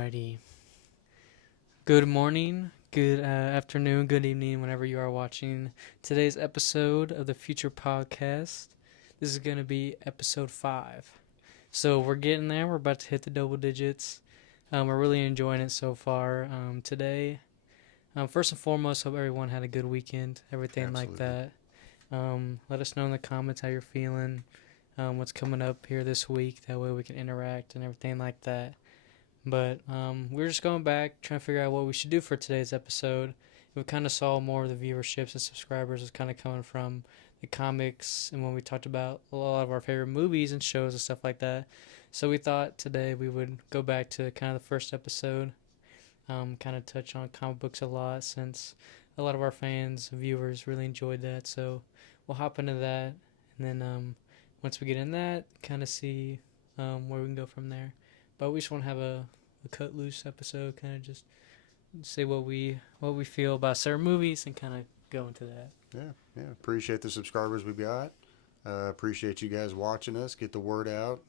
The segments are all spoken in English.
Alrighty. Good morning, good afternoon, good evening, whenever you are watching today's episode of the Future Podcast. This is going to be Ep.05. So we're getting there. We're about to hit the double digits. We're really enjoying it so far. Today, first and foremost, hope everyone had a good weekend, everything Absolutely. like that. Let us know in the comments how you're feeling, what's coming up here this week. That way we can interact and everything like that. But we're just going back, trying to figure out what we should do for today's episode. We kind of saw more of the viewerships and subscribers was kind of coming from the comics and when we talked about a lot of our favorite movies and shows and stuff like that. So we thought today we would go back to kind of the first episode, kind of touch on comic books a lot since a lot of our fans, viewers really enjoyed that. So we'll hop into that, and then once we get in that, kind of see where we can go from there. But we just want to have a cut loose episode, kind of just say what we feel about certain movies and kind of go into that. Yeah. Appreciate the subscribers we got. Appreciate you guys watching us. Get the word out.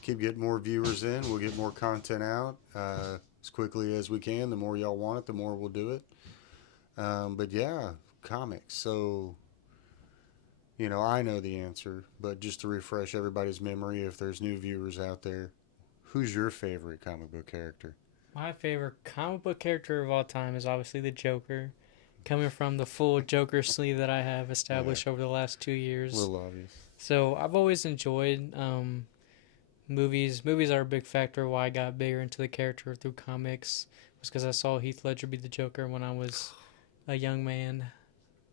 Keep getting more viewers in. We'll get more content out as quickly as we can. The more y'all want it, the more we'll do it. But yeah, comics. So, I know the answer, but just to refresh everybody's memory, if there's new viewers out there, who's your favorite comic book character? My favorite comic book character of all time is obviously the Joker. Coming from the full Joker sleeve that I have established over the last 2 years. A little obvious. So I've always enjoyed movies. Movies are a big factor why I got bigger into the character through comics. Was because I saw Heath Ledger be the Joker when I was a young man.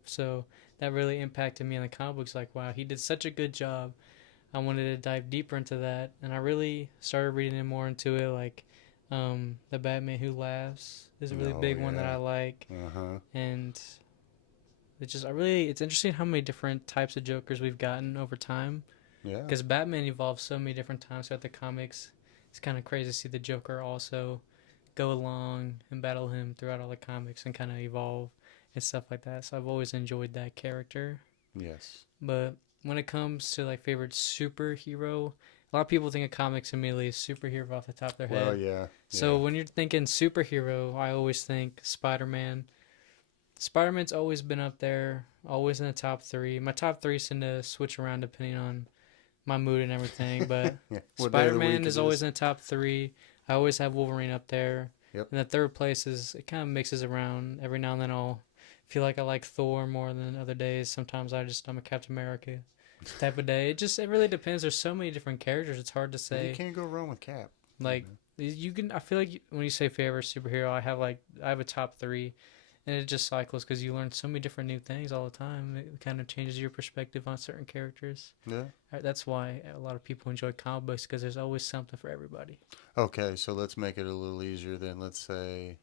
So that really impacted me in the comic books. Like, wow, he did such a good job. I wanted to dive deeper into that, and I really started reading more into it. Like, the Batman Who Laughs is a really big one that I like, and it's interesting how many different types of Jokers we've gotten over time. Yeah. Because Batman evolved so many different times throughout the comics. It's kind of crazy to see the Joker also go along and battle him throughout all the comics and kind of evolve and stuff like that. So I've always enjoyed that character. Yes. But when it comes to like favorite superhero, a lot of people think of comics immediately as superhero off the top of their head. Well, yeah. So when you're thinking superhero, I always think Spider-Man. Spider-Man's always been up there, always in the top three. My top three tend to switch around depending on my mood and everything, but Spider-Man is always in the top three. I always have Wolverine up there. Yep. And the third place is, it kind of mixes around. Every now and then I'll feel like I like Thor more than other days. Sometimes I'm a Captain America type of day. It really depends. There's so many different characters. It's hard to say. You can't go wrong with Cap. Like, you can. I feel like when you say favorite superhero, I have a top three, and it just cycles because you learn so many different new things all the time. It kind of changes your perspective on certain characters. Yeah. That's why a lot of people enjoy comic books, because there's always something for everybody. Okay, so let's make it a little easier then. Let's say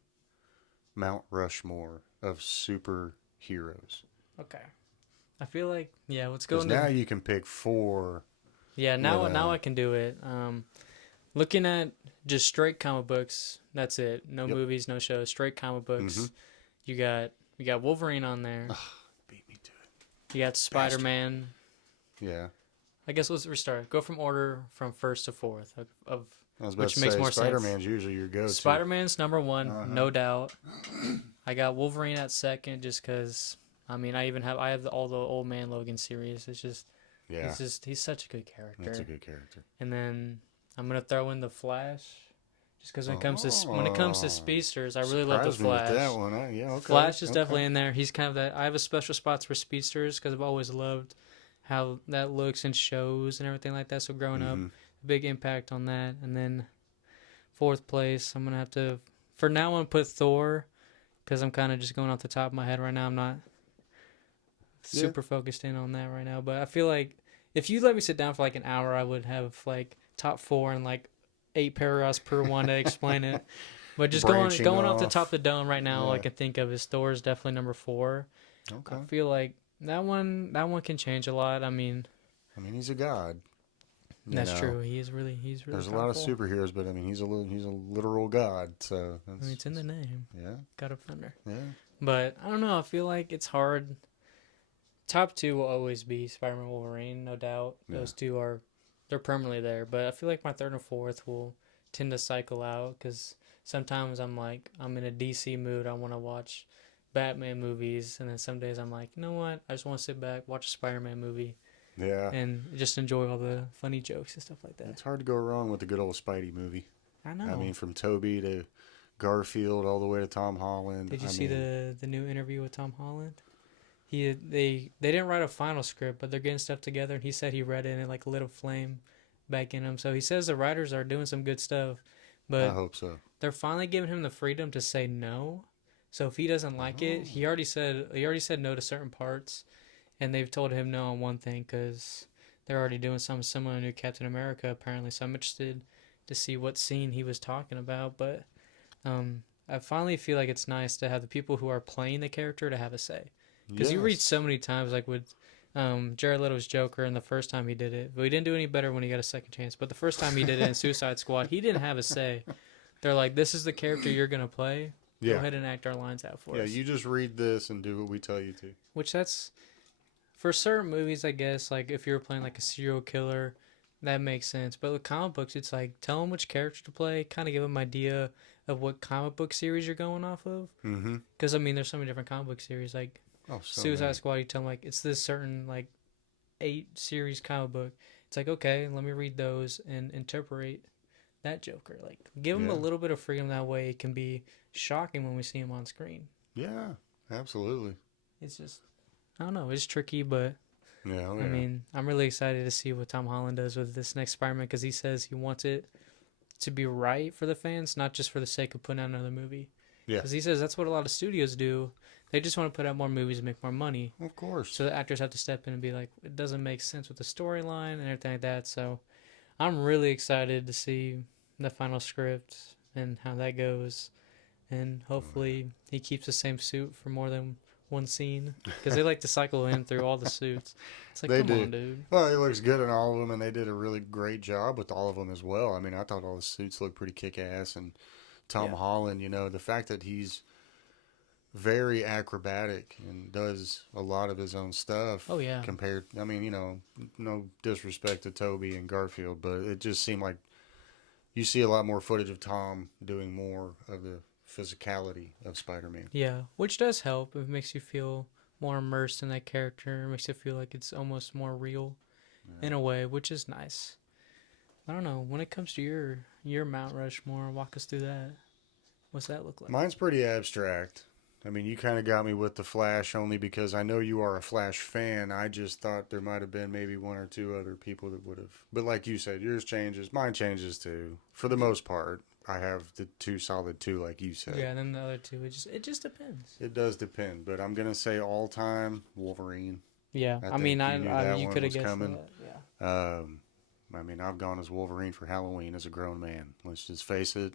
Mount Rushmore of superheroes. Okay. I feel like, yeah, let's go. Because now you can pick 4. Yeah, now I can do it. Looking at just straight comic books, that's it. No movies, no shows, straight comic books. Mm-hmm. You got Wolverine on there. Beat me to it. You got Spider-Man. Yeah. I guess let's restart. Go from order from first to fourth of I was about which to makes say, more Spider-Man's sense. usually your go-to. Spider-Man's number one, no doubt. I got Wolverine at second, just because. I mean, I have all the Old Man Logan series. It's just, he's such a good character. That's a good character. And then I'm gonna throw in the Flash, just because when it comes to speedsters, I really love the Flash. With that one, huh? Yeah, okay. Flash is definitely in there. He's kind of that. I have a special spot for speedsters because I've always loved how that looks in shows and everything like that. So growing up, big impact on that. And then fourth place, I'm gonna have to. For now, I'm gonna put Thor, because I'm kind of just going off the top of my head right now. I'm not super focused in on that right now, but I feel like if you let me sit down for like an hour, I would have like top 4 and like 8 paragraphs per one to explain it. But just going off the top of the dome right now, all I can think of is Thor is definitely number 4. Okay. I feel like that one can change a lot. I mean, he's a god. That's true. He's really. There's powerful. A lot of superheroes, but I mean, he's a literal god. So it's in the name. Yeah. God of Thunder. Yeah. But I don't know. I feel like it's hard. Top 2 will always be Spider-Man, Wolverine, no doubt. Those two they're permanently there. But I feel like my third and fourth will tend to cycle out because sometimes I'm like, I'm in a DC mood. I want to watch Batman movies. And then some days I'm like, you know what? I just want to sit back, watch a Spider-Man movie, Yeah. and just enjoy all the funny jokes and stuff like that. It's hard to go wrong with a good old Spidey movie. I know. I mean, from Toby to Garfield all the way to Tom Holland. Did you see the new interview with Tom Holland? They didn't write a final script, but they're getting stuff together, and he said he read it and it like lit a flame back in him. So he says the writers are doing some good stuff, I but hope so. they're finally giving him the freedom to say no. So if he doesn't like it, he already said no to certain parts, and they've told him no on one thing because they're already doing something similar to Captain America apparently. So I'm interested to see what scene he was talking about, but I finally feel like it's nice to have the people who are playing the character to have a say. Because you read so many times, like with Jared Leto's Joker, and the first time he did it, but he didn't do any better when he got a second chance. But the first time he did it in Suicide Squad, he didn't have a say. They're like, "This is the character you're gonna play. Go ahead and act our lines out for us." Yeah, you just read this and do what we tell you to. Which that's for certain movies, I guess. Like if you're playing like a serial killer, that makes sense. But with comic books, it's like tell them which character to play, kind of give them an idea of what comic book series you're going off of. Because I mean, there's so many different comic book series, like. Suicide Squad, you tell them like it's this certain like 8 series comic book. It's like, okay, let me read those and interpret that Joker. Like give them a little bit of freedom, that way it can be shocking when we see him on screen. Yeah, absolutely. It's just, I don't know, it's tricky, but yeah. I mean, I'm really excited to see what Tom Holland does with this next Spider-Man, because he says he wants it to be right for the fans, not just for the sake of putting out another movie. Yeah. Because he says that's what a lot of studios do. They just want to put out more movies and make more money. Of course. So the actors have to step in and be like, it doesn't make sense with the storyline and everything like that. So I'm really excited to see the final script and how that goes. And hopefully he keeps the same suit for more than one scene. Because they like to cycle him through all the suits. It's like, come on, dude. Well, he looks good in all of them, and they did a really great job with all of them as well. I mean, I thought all the suits looked pretty kick-ass. And Tom Holland, you know, the fact that he's very acrobatic and does a lot of his own stuff. Oh, yeah. Compared, I mean, you know, no disrespect to Toby and Garfield, but it just seemed like you see a lot more footage of Tom doing more of the physicality of Spider-Man. Yeah, which does help. It makes you feel more immersed in that character. It makes it feel like it's almost more real in a way, which is nice. I don't know. When it comes to your Mount Rushmore, walk us through that. What's that look like? Mine's pretty abstract. I mean, you kind of got me with the Flash only because I know you are a Flash fan. I just thought there might have been maybe one or two other people that would have. But like you said, yours changes. Mine changes too. For the most part, I have the solid two, like you said. Yeah, and then the other two, it just depends. It does depend, but I'm going to say all-time Wolverine. Yeah, I mean, you could have guessed coming. That. Yeah. I mean, I've gone as Wolverine for Halloween as a grown man. Let's just face it.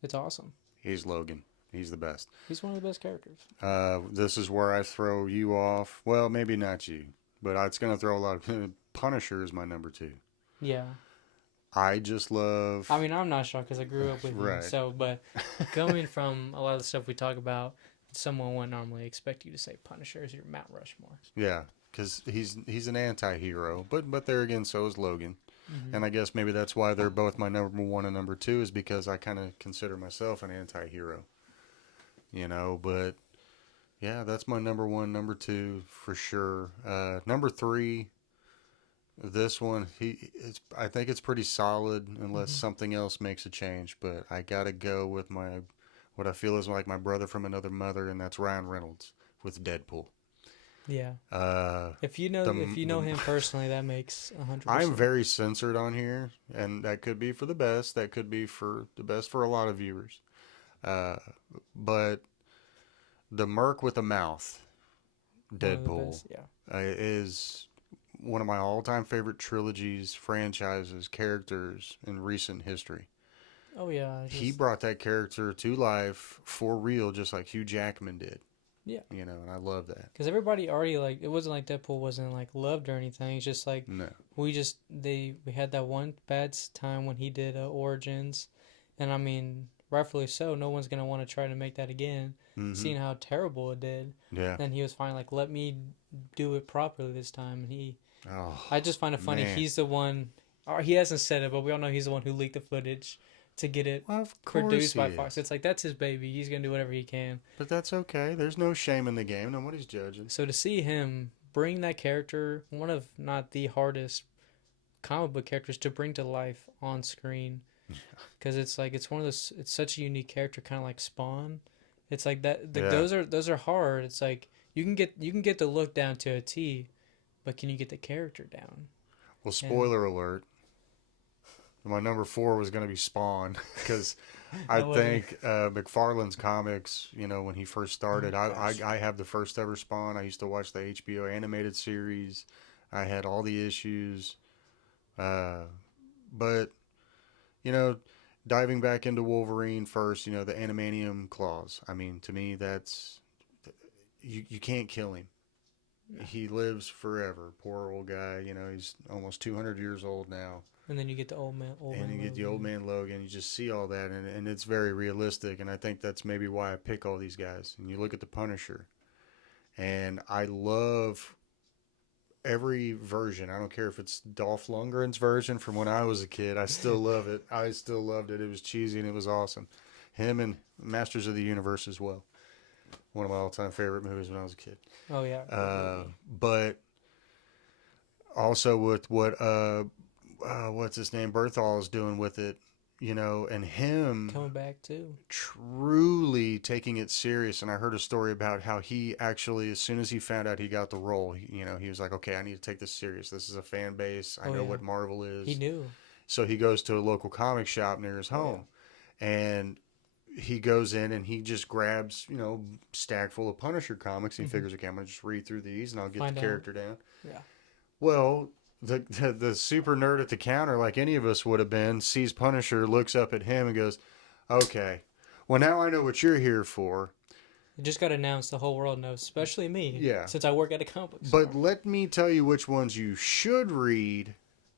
It's awesome. He's Logan. He's the best. He's one of the best characters. This is where I throw you off. Well, maybe not you, but it's going to throw a lot of... Punisher is my number 2. Yeah. I just love... I mean, I'm not shocked because I grew up with him. So, but coming from a lot of the stuff we talk about, someone wouldn't normally expect you to say Punisher is your Mount Rushmore. Yeah, because he's an anti-hero. But there again, so is Logan. Mm-hmm. And I guess maybe that's why they're both my number 1 and number 2, is because I kind of consider myself an anti-hero. You know, but yeah, that's my number 1, number 2 for sure. Number 3, this one, I think it's pretty solid unless something else makes a change. But I gotta go with what I feel is like my brother from another mother, and that's Ryan Reynolds with Deadpool. Yeah. If you know him personally, that makes 100%. I'm very censored on here, and that could be for the best. That could be for the best for a lot of viewers. But the Merc with a Mouth, Deadpool, is one of my all-time favorite trilogies, franchises, characters in recent history. Oh, yeah. He brought that character to life for real, just like Hugh Jackman did. Yeah. You know, and I love that. Because everybody already, like, it wasn't like Deadpool wasn't, like, loved or anything. It's just, like, we had that one bad time when he did Origins. And, I mean, rightfully so, no one's going to want to try to make that again, seeing how terrible it did. Yeah. Then he was finally like, let me do it properly this time. And I just find it funny. Man. He's the one, or he hasn't said it, but we all know he's the one who leaked the footage to get it Well, of course produced he by Fox. is. It's like that's his baby. He's gonna do whatever he can. But that's okay. There's no shame in the game. Nobody's judging. So to see him bring that character, one of not the hardest comic book characters to bring to life on screen, because it's like it's one of those. It's such a unique character, kind of like Spawn. It's like that. Yeah. Those are hard. It's like you can get the look down to a T, but can you get the character down? Well, And spoiler alert. My number 4 was going to be Spawn because I I wasn't. think McFarlane's comics, when he first started, Oh gosh. I have the first ever Spawn. I used to watch the HBO animated series. I had all the issues. But, you know, diving back into Wolverine first, the animanium claws. I mean, to me, that's, you can't kill him. No. He lives forever. Poor old guy. He's almost 200 years old now. And then you get the old man. And you get the old man Logan. You just see all that, and it's very realistic. And I think that's maybe why I pick all these guys. And you look at the Punisher, and I love every version. I don't care if it's Dolph Lundgren's version from when I was a kid. I still love it. I still loved it. It was cheesy and it was awesome. Him and Masters of the Universe as well. One of my all-time favorite movies when I was a kid. Oh yeah. But also with what what's his name, Berthal is doing with it, and him Coming back too. truly taking it serious. And I heard a story about how he actually, as soon as he found out he got the role, he was like, okay, I need to take this serious. This is a fan base. I know what Marvel is. He knew. So he goes to a local comic shop near his home, and he goes in and he just grabs, stack full of Punisher comics. And he figures, okay, I'm gonna just read through these and I'll get the character down. Yeah. Well, the super nerd at the counter, like any of us would have been, sees Punisher, looks up at him, and goes, "Okay, well now I know what you're here for." It just got announced. The whole world knows, especially me. Yeah. Since I work at a comic book store. But let me tell you which ones you should read,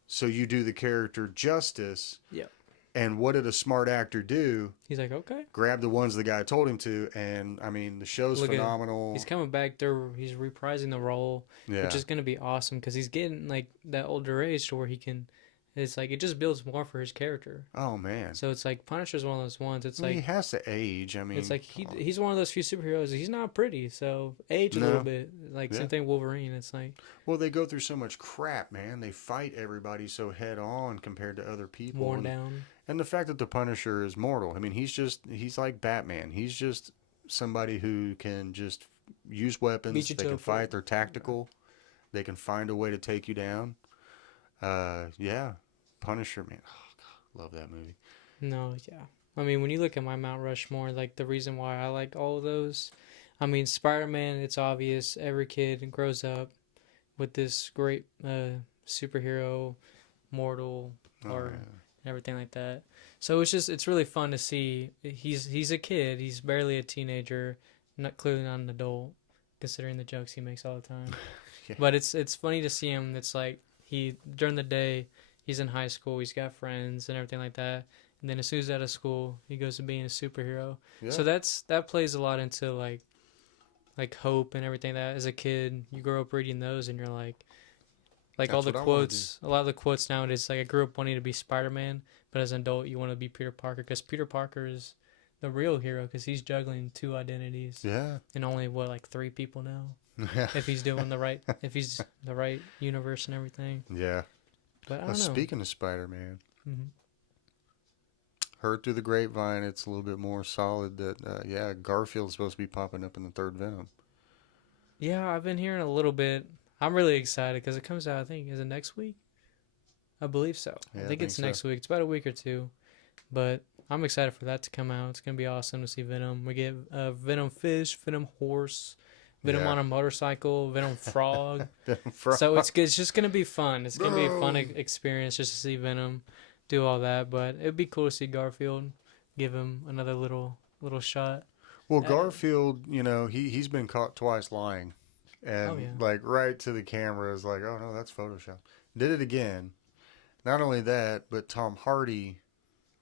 so you do the character justice. Yep. And what did a smart actor do? He's like, okay. Grab the ones the guy told him to, and I mean the show's phenomenal. He's coming back there. He's reprising the role, which is gonna be awesome because he's getting like that older age to where he can. It's like it just builds more for his character. Oh man! So it's like Punisher's one of those ones. It's he like has to age. I mean, it's like he's one of those few superheroes. He's not pretty, so age a little bit. Like same thing Wolverine. It's like well, they go through so much crap, man. They fight everybody so head on compared to other people. Worn down. And the fact that the Punisher is mortal. I mean, he's like Batman. He's just somebody who can just use weapons. They can fight. They're tactical. They can find a way to take you down. Yeah. Punisher, man. Oh, God, love that movie. No, yeah. I mean, when you look at my Mount Rushmore, like the reason why I like all of those, I mean, Spider-Man, it's obvious. Every kid grows up with this great superhero, mortal, or everything like that. So it's really fun to see. He's a kid. He's barely a teenager. Clearly not an adult, considering the jokes he makes all the time. Yeah. But it's funny to see him. It's like during the day. He's in high school. He's got friends and everything like that. And then as soon as he's out of school, he goes to being a superhero. Yeah. So that plays a lot into like hope and everything. That as a kid, you grow up reading those, and you're like all the quotes. A lot of the quotes nowadays. Like I grew up wanting to be Spider-Man, but as an adult, you want to be Peter Parker because Peter Parker is the real hero because he's juggling 2 identities. Yeah. And only 3 people now. If he's doing if he's the right universe and everything. Yeah. But I don't know. Speaking of Spider-Man, heard through the grapevine, it's a little bit more solid that, Garfield's supposed to be popping up in the 3rd Venom. Yeah, I've been hearing a little bit. I'm really excited because it comes out, I think, is it next week? I believe so. Yeah, I think it's next week. It's about a week or 2. But I'm excited for that to come out. It's going to be awesome to see Venom. We get Venom Fish, Venom Horse, Venom on a motorcycle, Venom Frog. So it's just going to be fun. It's going to be a fun experience just to see Venom do all that. But it'd be cool to see Garfield, give him another little shot. Well, Garfield, he's been caught twice lying. And right to the camera is like, oh no, that's Photoshop. Did it again. Not only that, but Tom Hardy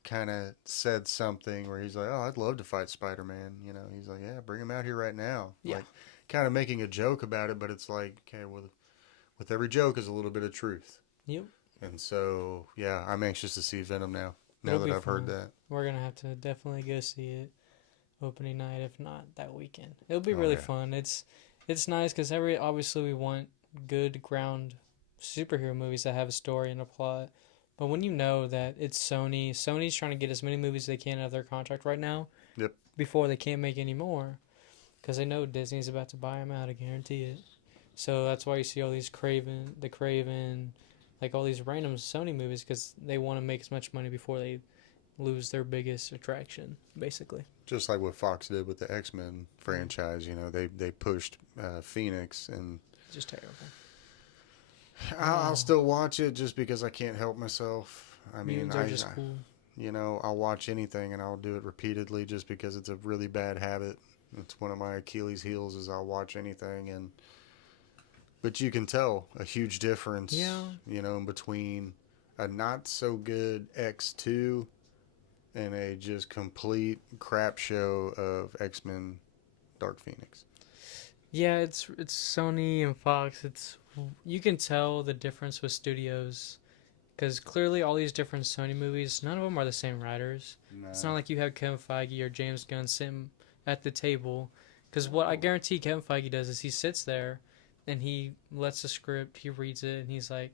kind of said something where he's like, oh, I'd love to fight Spider-Man. He's like, yeah, bring him out here right now. Yeah. Like, kind of making a joke about it, but it's like, okay, well, with every joke is a little bit of truth. Yep. And so, yeah, I'm anxious to see Venom now. Now It'll that be I've heard fun. that. We're gonna have to definitely go see it opening night, if not that weekend. It'll be Oh really yeah. fun. It's nice because every obviously we want good ground superhero movies that have a story and a plot. But when you know that it's Sony's trying to get as many movies as they can out of their contract right now Yep. before they can't make any more because they know Disney's about to buy them out. I guarantee it. So that's why you see all these Craven, like all these random Sony movies because they want to make as much money before they lose their biggest attraction, basically. Just like what Fox did with the X-Men Mm. franchise, they pushed Phoenix, and Just terrible. I'll still watch it just because I can't help myself. I mean, Mutants are just cool. I'll watch anything and I'll do it repeatedly just because it's a really bad habit. It's one of my Achilles heels is I'll watch anything, and but you can tell a huge difference, Yeah. in between a not so good X2 and a just complete crap show of X-Men Dark Phoenix. Yeah, it's Sony and Fox. It's you can tell the difference with studios because clearly all these different Sony movies, none of them are the same writers. It's not No. like you have Kevin Feige or James Gunn sitting at the table. Because what I guarantee Kevin Feige does is he sits there and he lets the script, he reads it, and he's like,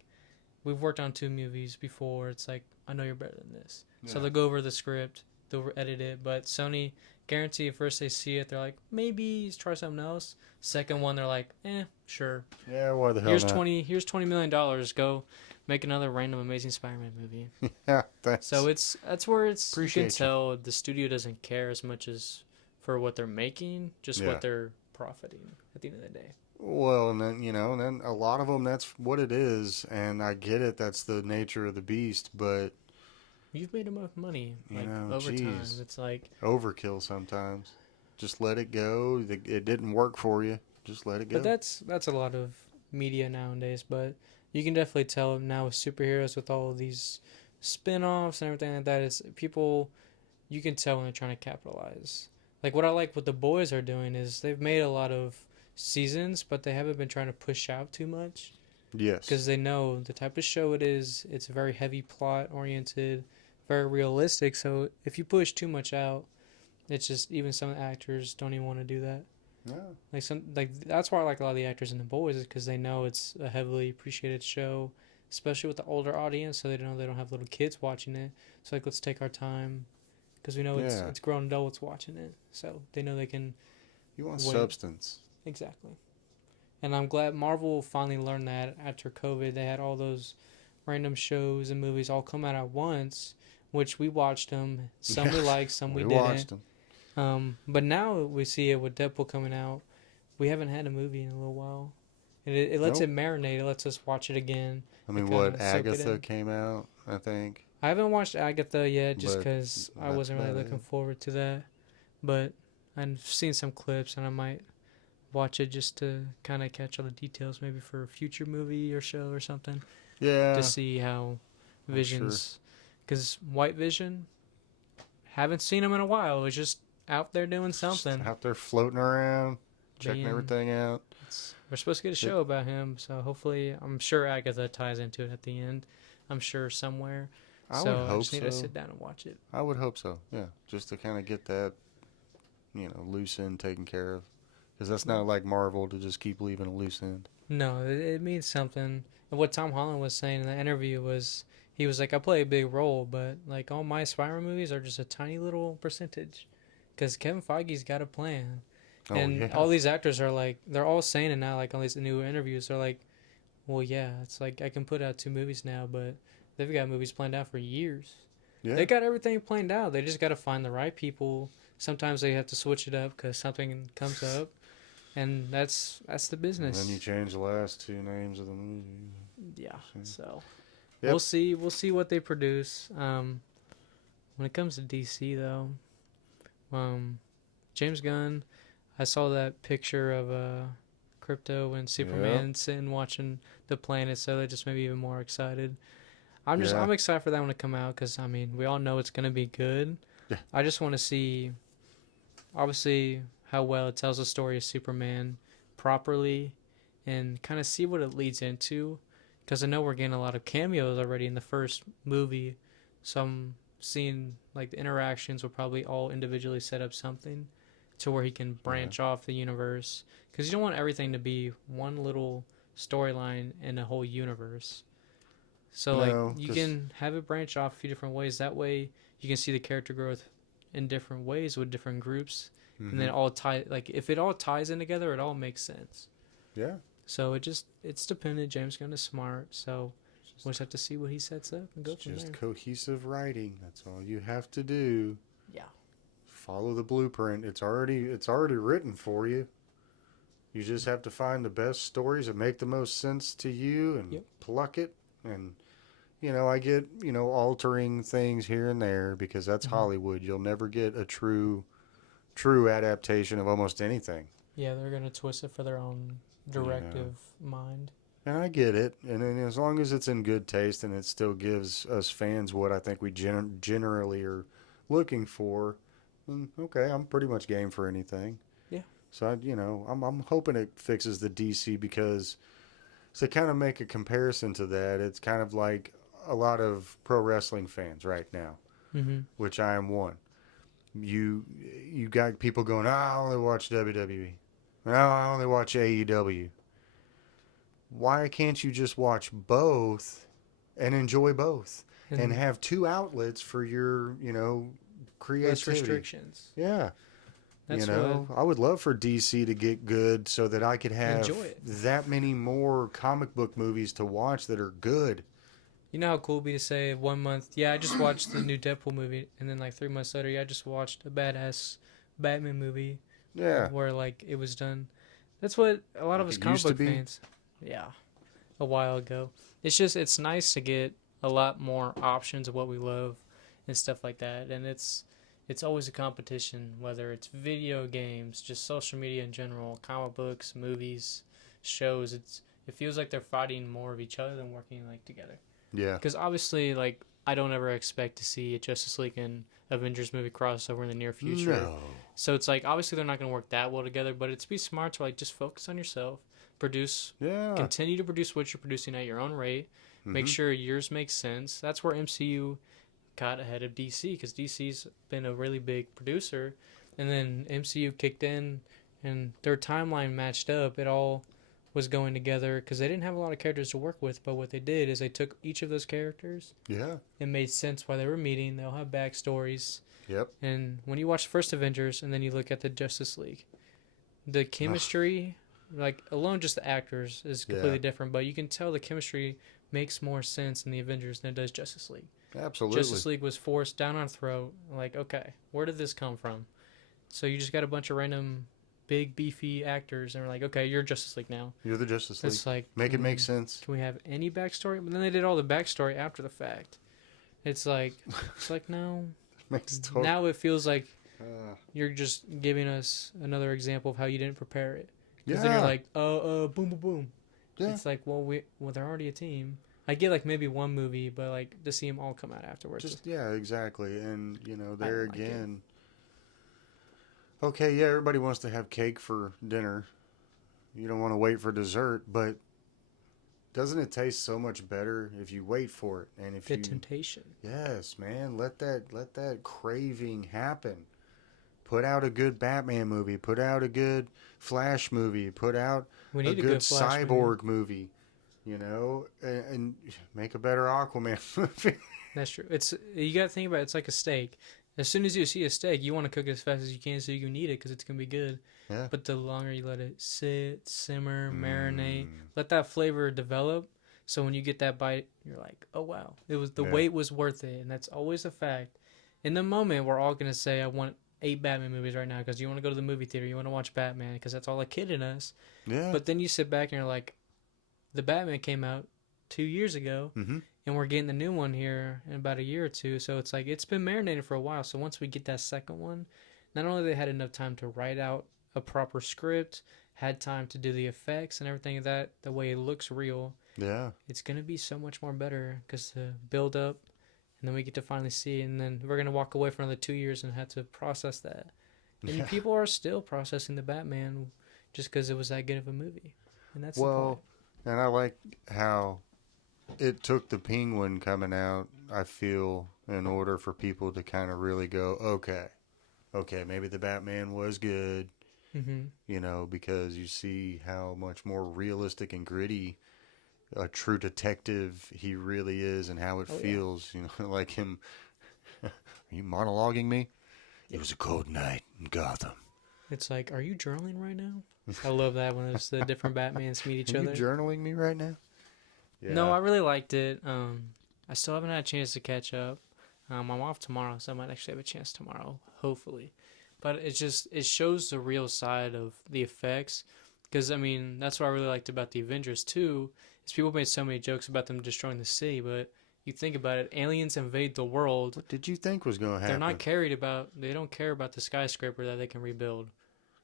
"We've worked on two movies before. It's like I know you're better than this." So Yeah. they'll go over the script, they'll edit it. But Sony guarantee at first they see it, they're like, maybe try something else. Second one, they're like, sure. Yeah, why the hell Here's not? Here's $20 million. Go make another random Amazing Spider-Man movie. Yeah, that's So that's where it's you can appreciate you. tell the studio doesn't care as much as for what they're making, just Yeah. what they're profiting at the end of the day. Well, and then then a lot of them that's what it is, and I get it. That's the nature of the beast, but You've made enough money, like over time. geez, It's like, overkill sometimes. Just let it go. It didn't work for you. Just let it but go. that's a lot of media nowadays. But you can definitely tell now with superheroes, with all of these spin-offs and everything like that, is people you can tell when they're trying to capitalize. Like what I like what the boys are doing is they've made a lot of seasons, but they haven't been trying to push out too much Yes. because they know the type of show it is. It's very heavy plot oriented, very realistic. So if you push too much out, it's just even some actors don't even want to do that. Yeah. Like that's why I like a lot of the actors in the boys is because they know it's a heavily appreciated show, especially with the older audience. So they know they don't have little kids watching it. So like let's take our time because we know Yeah. it's grown adults watching it, so they know they can You want wait. substance. Exactly. And I'm glad Marvel finally learned that after COVID. They had all those random shows and movies all come out at once, which we watched them. Some we Yeah. liked, some we We didn't. watched them. But now we see it with Deadpool coming out. We haven't had a movie in a little while. It lets Nope. it marinate. It lets us watch it again. I And mean, kind what of soak it Agatha in. came out, I think, I haven't watched Agatha yet just but because I that's wasn't really about looking it. forward to that. But I've seen some clips and I might watch it just to kind of catch all the details, maybe for a future movie or show or something, to Yeah, see how I'm sure. Vision's. Because White Vision, haven't seen him in a while. It was just out there doing Just something. out there floating around, checking Being everything out. We're supposed to get a show about him, so hopefully, I'm sure Agatha ties into it at the end. I'm sure somewhere. I would So I hope just need to so. sit down and watch it. I would hope so. Yeah, just to kind of get that, loose end taken care of, because that's not like Marvel to just keep leaving a loose end. No, it means something. And what Tom Holland was saying in the interview was, he was like, I play a big role, but like all my Spider-Man movies are just a tiny little percentage, because Kevin Feige's got a plan. Oh And yeah, all these actors are like, they're all saying it now, like all these new interviews, they're like, well, yeah, it's like I can put out two movies now, but they've got movies planned out for years. yeah. They got everything planned out. They just got to find the right people. Sometimes they have to switch it up because something comes up, and that's the And business. then you change the last two names of the movie. Yeah. So Yep. we'll see. We'll see what they produce. When it comes to DC though, James Gunn, I saw that picture of Crypto and Superman sitting watching the planet, so that just made me even more excited. I'm excited for that one to come out because I mean we all know it's gonna be good. Yeah. I just want to see, obviously, how well it tells the story of Superman properly, and kind of see what it leads into. Because I know we're getting a lot of cameos already in the first movie. Some seeing like the interactions will probably all individually set up something to where he can Yeah. branch off the universe, because you don't want everything to be one little storyline in a whole universe. So like No, you because can have it branch off a few different ways. That way you can see the character growth in different ways with different groups, and then all tie, like if it all ties in together, it all makes sense. yeah, So it's dependent. James Gunn is smart, so we'll just have to see what he sets up and go it's from just there. cohesive writing. That's all you have to do. Yeah. Follow the blueprint. It's already written for you. You just have to find the best stories that make the most sense to you and Yep. pluck it. And I get altering things here and there because that's Hmm. Hollywood. You'll never get a true adaptation of almost anything. Yeah, they're gonna twist it for their own You know. directive mind. And I get it, and then as long as it's in good taste and it still gives us fans what I think we generally are looking for, then okay, I'm pretty much game for anything. Yeah. So I'm hoping it fixes the DC because to kind of make a comparison to that, it's kind of like a lot of pro wrestling fans right now, Hmm. which I am one. You got people going, oh, I only watch WWE. No, I only watch AEW. Why can't you just watch both and enjoy both and And have two outlets for your, less creativity? restrictions. Yeah. That's what I would love for DC to get good so that I could have enjoy it. that many more comic book movies to watch that are good. You know how cool it'd be to say 1 month, yeah, I just watched the new Deadpool movie, and then like 3 months later, yeah, I just watched a badass Batman movie Yeah, where like it was done. That's what a lot of like us it comic used to book be. fans, yeah, a while ago. It's nice to get a lot more options of what we love and stuff like that, and it's always a competition, whether it's video games, just social media in general, comic books, movies, shows. It feels like they're fighting more of each other than working like together. Yeah. Because obviously, like, I don't ever expect to see a Justice League and Avengers movie crossover in the near future. No. So it's like, obviously, they're not going to work that well together, but it's be smart to, like, just focus on yourself, produce, Yeah. continue to produce what you're producing at your own rate, make Mm-hmm. sure yours makes sense. That's where MCU got ahead of DC, because DC's been a really big producer, and then MCU kicked in, and their timeline matched up. It all was going together because they didn't have a lot of characters to work with, but what they did is they took each of those characters Yeah. and made sense why they were meeting. They'll have backstories. Yep. And when you watch the first Avengers and then you look at the Justice League, the Ugh. chemistry, like alone just the actors, is Yeah. completely different, but you can tell the chemistry makes more sense in the Avengers than it does Justice League. Absolutely. Justice League was forced down our throat. Like, okay, where did this come from? So you just got a bunch of random big beefy actors, and we're like, okay, you're Justice League now. You're the Justice League. It's like, Make it make sense. can we have any backstory? But then they did all the backstory after the fact. It's like no. Makes total. Now it feels like Uh, you're just giving us another example of how you didn't prepare it. Because yeah. then you're like, boom, boom, boom. Yeah. It's like, well, they're already a team. I get like maybe one movie, but like to see them all come out afterwards. Just yeah, exactly. And I there don't like it. again. Okay, yeah, everybody wants to have cake for dinner. You don't want to wait for dessert, but doesn't it taste so much better if you wait for it? And if The you temptation. yes, man, let that craving happen. Put out a good Batman movie, put out a good Flash movie, put out We a need a good good Flash movie. Cyborg movie, and make a better Aquaman movie. That's true. You got to think about it. It's like a steak. As soon as you see a steak, you want to cook it as fast as you can so you can eat it because it's gonna be good. Yeah. But the longer you let it sit, simmer, marinate, Mm, let that flavor develop. So when you get that bite, you're like, oh wow, the yeah. wait was worth it, and that's always a fact. In the moment, we're all gonna say, I want 8 Batman movies right now because you want to go to the movie theater, you want to watch Batman because that's all a kid in us. Yeah. But then you sit back and you're like, the Batman came out 2 years ago, Mm-hmm. and we're getting the new one here in about a year or two. So it's like it's been marinated for a while. So once we get that second one, not only they had enough time to write out a proper script, had time to do the effects and everything of that, the way it looks real, Yeah. it's gonna be so much more better because the build up, and then we get to finally see, and then we're gonna walk away for another 2 years and have to process that. And Yeah. people are still processing the Batman just because it was that good of a movie, and that's the point. Well, and I like how it took the Penguin coming out, I feel, in order for people to kind of really go, okay, maybe the Batman was good, Mm-hmm. because you see how much more realistic and gritty a true detective he really is and how it Oh yeah. feels, like him. Are you monologuing me? It was a cold night in Gotham. It's like, are you journaling right now? I love that when it's the different Batmans meet Are each you other. journaling me right now? No, Yeah. I really liked it. I still haven't had a chance to catch up. I'm off tomorrow, so I might actually have a chance tomorrow, hopefully. But it shows the real side of the effects, because I mean that's what I really liked about the Avengers too. Is people made so many jokes about them destroying the city, but you think about it, aliens invade the world. What did you think was going to They're not happen? carried about. They don't care about the skyscraper that they can rebuild.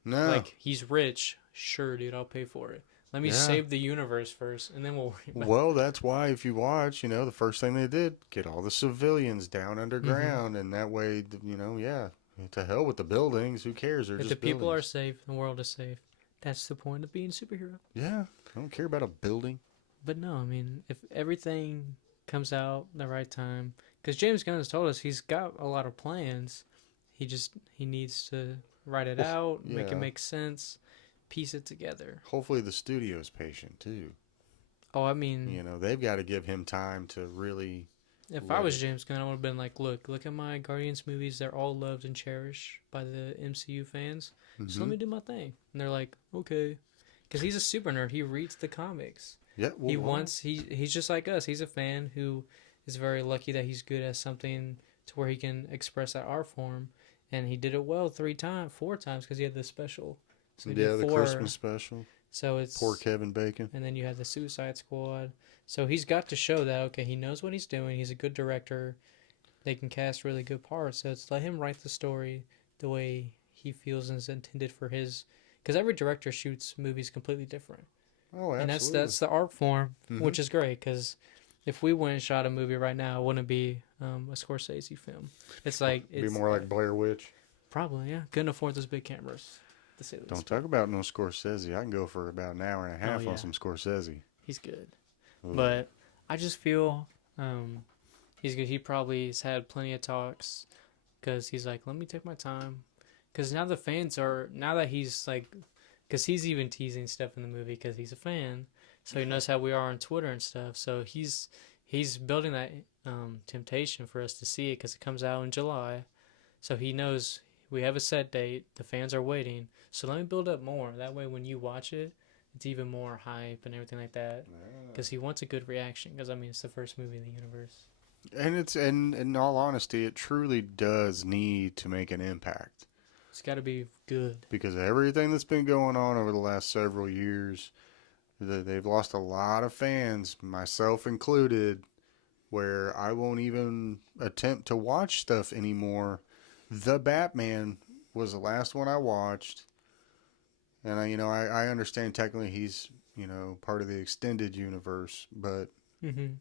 No. Like he's rich, sure, dude, I'll pay for it. Let me Yeah. save the universe first, and then we'll worry about. Well, that's why if you watch, the first thing they did, get all the civilians down Mm-hmm. underground, and that way, yeah, to hell with the buildings. Who cares? They're If the just people are buildings. safe, the world is safe. That's the point of being a superhero. Yeah, I don't care about a building. But no, I mean, if everything comes out the right time, because James Gunn has told us he's got a lot of plans. He needs to write it Well, out, make it yeah. make sense, piece it together. Hopefully the studio's patient too. Oh, I mean, They've got to give him time to really if I let was it. James Gunn, I would have been like, look at my Guardians movies. They're all loved and cherished by the MCU fans. So let Mm-hmm. me do my thing. And they're like, okay, because he's a super nerd. He reads the comics. Yeah. He Well, wants he's just like us. He's a fan who is very lucky that he's good at something to where he can express that art form, and he did it well 4 times because he had the special. So he did yeah, the Christmas four. special. So Poor it's Kevin Bacon. and then you have the Suicide Squad. So he's got to show that okay, he knows what he's doing. He's a good director. They can cast really good parts. So it's let him write the story the way he feels is intended for his. Because every director shoots movies completely different, Oh, and that's absolutely. that's the art form, Mm-hmm. which is great. Because if we went and shot a movie right now, it wouldn't be a Scorsese film. It's like Be it's more like Blair Witch. probably yeah. Couldn't afford those big cameras, to say the Don't least. talk about no Scorsese. I can go for about an hour and a Oh half on yeah, some Scorsese. he's good. Ugh. But I just feel um, he's good. He probably has had plenty of talks because he's like, let me take my time. Because now the fans are now that he's like, because he's even teasing stuff in the movie because he's a fan, so he knows how we are on Twitter and stuff. So he's building that temptation for us to see it because it comes out in July. So he knows we have a set date. The fans are waiting. So let me build up more. That way, when you watch it, it's even more hype and everything like that. Yeah. Because he wants a good reaction. Because I mean, it's the first movie in the universe. And and in all honesty, it truly does need to make an impact It's got to be good. because everything that's been going on over the last several years, they've lost a lot of fans, myself included, where I won't even attempt to watch stuff anymore. The Batman was the last one I watched, and I understand technically he's part of the extended universe, but Mm-hmm.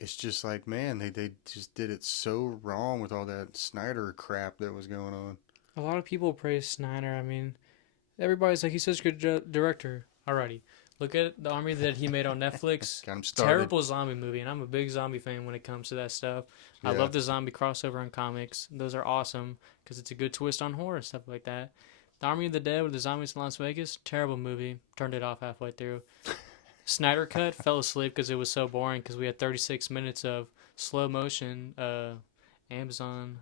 it's just like, man, they just did it so wrong with all that Snyder crap that was going on. A lot of people praise Snyder. I mean, everybody's like, he's such a good director. Alrighty. Look at the army that he made on Netflix. Got him started. Terrible zombie movie, and I'm a big zombie fan when it comes to that stuff. I Yeah. love the zombie crossover in comics. Those are awesome because it's a good twist on horror and stuff like that. The Army of the Dead with the zombies in Las Vegas, terrible movie. Turned it off halfway through. Snyder cut, fell asleep because it was so boring because we had 36 minutes of slow motion Amazon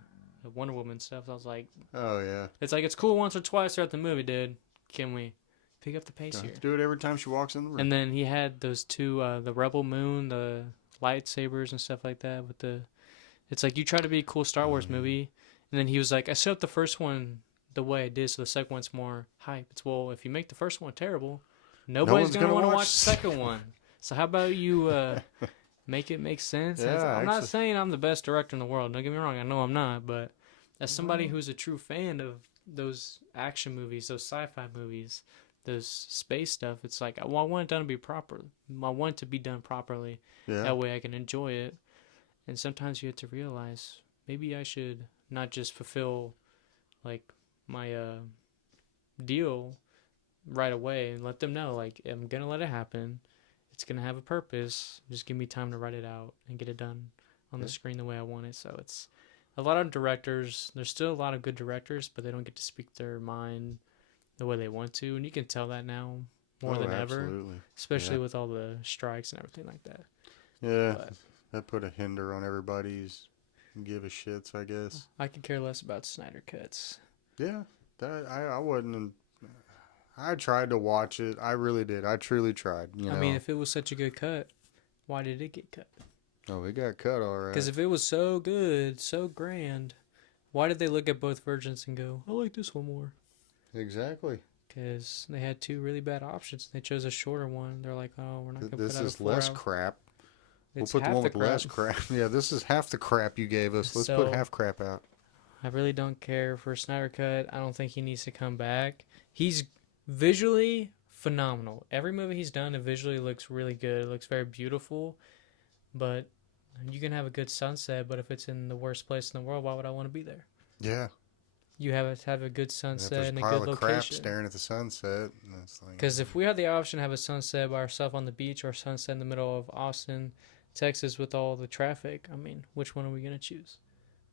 Wonder Woman stuff. I was like, Oh yeah. it's like it's cool once or twice throughout the movie, dude. Can we pick up the pace Don't here? have to do it every time she walks in the room. And then he had those two, the Rebel Moon, the lightsabers and stuff like that. With the, it's like you try to be a cool Star Wars Yeah. movie, and then he was like, I set up the first one the way I did, so the second one's more hype. It's well, if you make the first one terrible, nobody's one's gonna gonna want to watch watch the second one. So how about you make it make sense? And Yeah, I'm not actually. saying I'm the best director in the world. Don't get me wrong. I know I'm not, but as somebody Well, who's a true fan of those action movies, those sci-fi movies, those space stuff, it's like I want it done to be proper. I want it to be done properly. yeah. That way I can enjoy it. And sometimes you have to realize maybe I should not just fulfill like my deal right away and let them know like I'm gonna let it happen. It's gonna have a purpose. Just give me time to write it out and get it done on the screen the way I want it. So it's a lot of directors. There's still a lot of good directors, but they don't get to speak their mind the way they want to, and you can tell that now more than ever, absolutely. especially Yeah. with all the strikes and everything like that. Yeah, But that put a hinder on everybody's give a shits, I guess. I could care less about Snyder cuts. Yeah, that I wouldn't. I tried to watch it. I really did. I truly tried. I mean, if it was such a good cut, why did it get cut? Oh, it got cut all right. Because if it was so good, so grand, why did they look at both versions and go, I like this one more? Exactly. Because they had two really bad options. They chose a shorter one. They're like, oh, we're not going to put This out a is 4 less hour. crap. We'll It's put the half one the with less crap. Yeah, this is half the crap you gave us. Let's So- put half crap out. I really don't care for Snyder Cut. I don't think he needs to come back. He's visually phenomenal. Every movie he's done, it visually looks really good. It looks very beautiful. But you can have a good sunset, but if it's in the worst place in the world, why would I want to be there? Yeah. You have to have a good And if sunset there's a and a pile good of crap location. staring at the sunset, that's like. Because if we had the option to have a sunset by ourselves on the beach or a sunset in the middle of Austin, Texas with all the traffic, I mean, which one are we going to choose?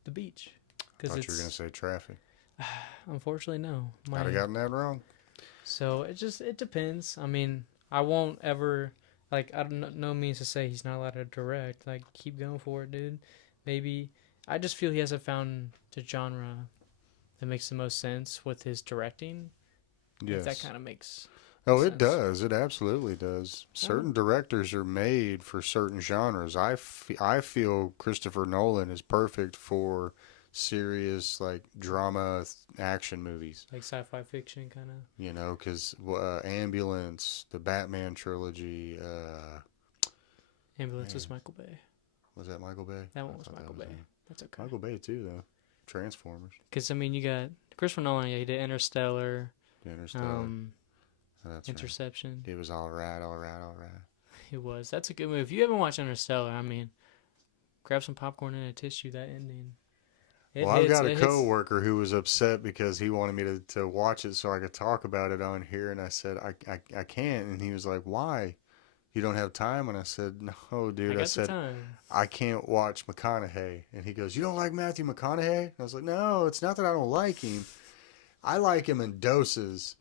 The beach. I thought you were going to say traffic. Unfortunately, no. I'd have gotten that wrong. So it depends. I mean, I won't ever, like, I don't no means to say he's not allowed to direct. Like, keep going for it, dude. Maybe, I just feel he hasn't found the genre that makes the most sense with his directing. Yes. If that kind of makes Oh, sense. it does. It absolutely does. Certain directors are made for certain genres. I feel Christopher Nolan is perfect for serious, like, drama action movies. Like sci-fi fiction, kind of. You know, because Ambulance, the Batman trilogy, Ambulance was Michael Bay. was that Michael Bay? That one was Michael Bay. him. That's okay. Michael Bay, too, though. Transformers. Because, I mean, you got Christopher Nolan, yeah, he did Interstellar, Interstellar. That's Interception. right. It was all right. It was. That's a good movie. If you haven't watched Interstellar, I mean, grab some popcorn and a tissue. That ending. I've got a coworker who was upset because he wanted me to watch it so I could talk about it on here, and I said I can't, and he was like, "Why? You don't have time?" And I said, "No, dude." I said, "I can't watch McConaughey," and he goes, "You don't like Matthew McConaughey?" And I was like, "No, it's not that I don't like him. I like him in doses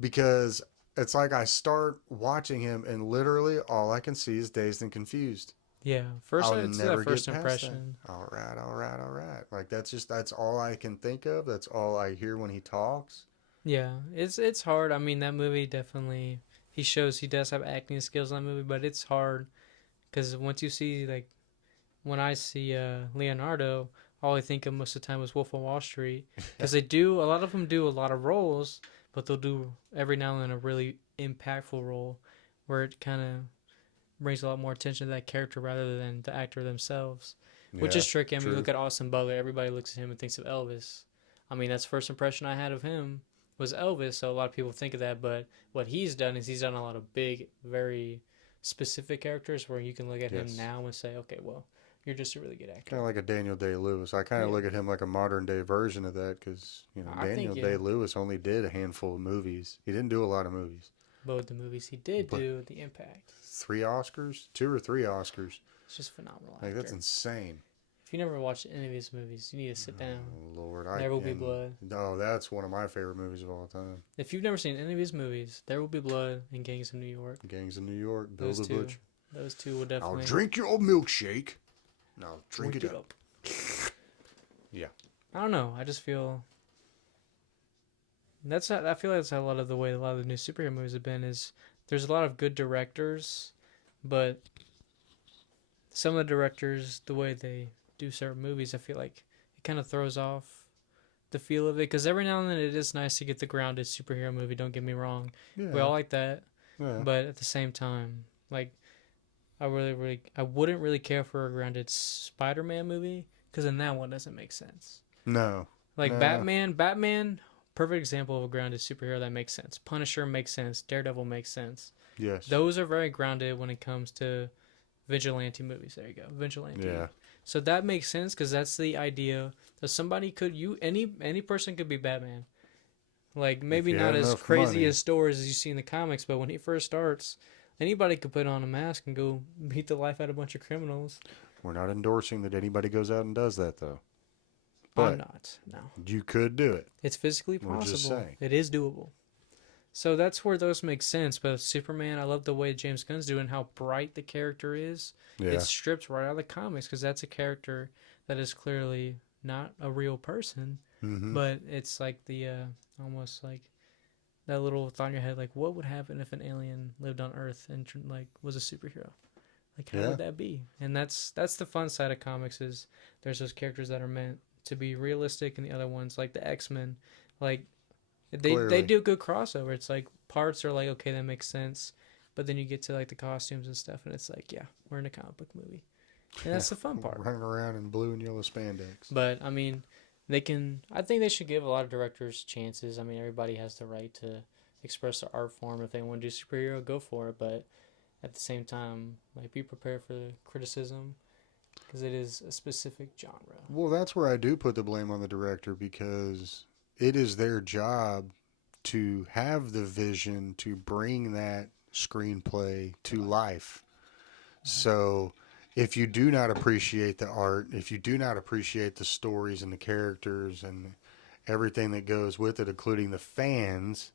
because it's like I start watching him, and literally all I can see is Dazed and Confused." Yeah, first I'll it's never that first get past impression. that. All right. Like that's all I can think of. That's all I hear when he talks. Yeah, it's hard. I mean, that movie definitely he does have acting skills in that movie, but it's hard because once you see like when I see Leonardo, all I think of most of the time is Wolf of Wall Street because a lot of them do a lot of roles, but they'll do every now and then a really impactful role where it kind of brings a lot more attention to that character rather than the actor themselves, which is tricky. I mean, look at Austin Butler. Everybody looks at him and thinks of Elvis. I mean, that's the first impression I had of him was Elvis, so a lot of people think of that, but what he's done is he's done a lot of big, very specific characters where you can look at him now and say, okay, well, you're just a really good actor. Kind of like a Daniel Day-Lewis. I kind of look at him like a modern-day version of that because, Daniel Day-Lewis only did a handful of movies. He didn't do a lot of movies. But the movies he did do, the impact. 3 Oscars? 2 or 3 Oscars. It's just phenomenal. Like, that's insane. If you never watched any of his movies, you need to sit down. Oh, Lord. There Will Be Blood. No, that's one of my favorite movies of all time. If you've never seen any of his movies, There Will Be Blood and Gangs of New York. Gangs of New York, Bill Those the two. Butch. Those two will definitely... I'll drink your milkshake. No, drink it up. Yeah. I don't know. I just feel... I feel like that's how a lot of the new superhero movies have been is there's a lot of good directors, but some of the directors, the way they do certain movies, I feel like it kind of throws off the feel of it. Because every now and then it is nice to get the grounded superhero movie, don't get me wrong. Yeah. We all like that. Yeah. But at the same time, like, I wouldn't really care for a grounded Spider-Man movie because then that one doesn't make sense. No. Like Batman, perfect example of a grounded superhero that makes sense. Punisher makes sense. Daredevil makes sense. Yes. Those are very grounded when it comes to vigilante movies. There you go, vigilante. Yeah. So that makes sense because that's the idea that any person could be Batman. Like maybe not as crazy as stories as you see in the comics, but when he first starts, anybody could put on a mask and go beat the life out of a bunch of criminals. We're not endorsing that anybody goes out and does that, though. I'm But not. No. you could do it. It's physically We're just possible. saying. It is doable. So that's where those make sense. But Superman, I love the way James Gunn's doing, how bright the character is. Yeah. It's stripped right out of the comics because that's a character that is clearly not a real person. Mm-hmm. But it's like the almost like that little thought in your head, like what would happen if an alien lived on Earth and like was a superhero? Like how Yeah. would that be? And that's the fun side of comics is there's those characters that are meant to be realistic, and the other ones like the X-Men, like they Clearly. do a good crossover. It's like parts are like okay that makes sense, but then you get to like the costumes and stuff, and it's like yeah we're in a comic book movie, and that's the fun part. Running around in blue and yellow spandex. But I mean, they can. I think they should give a lot of directors chances. I mean, everybody has the right to express their art form. If they want to do superhero, go for it. But at the same time, like be prepared for the criticism because it is a specific genre. Well, that's where I do put the blame on the director because it is their job to have the vision to bring that screenplay to life. So if you do not appreciate the art, if you do not appreciate the stories and the characters and everything that goes with it, including the fans,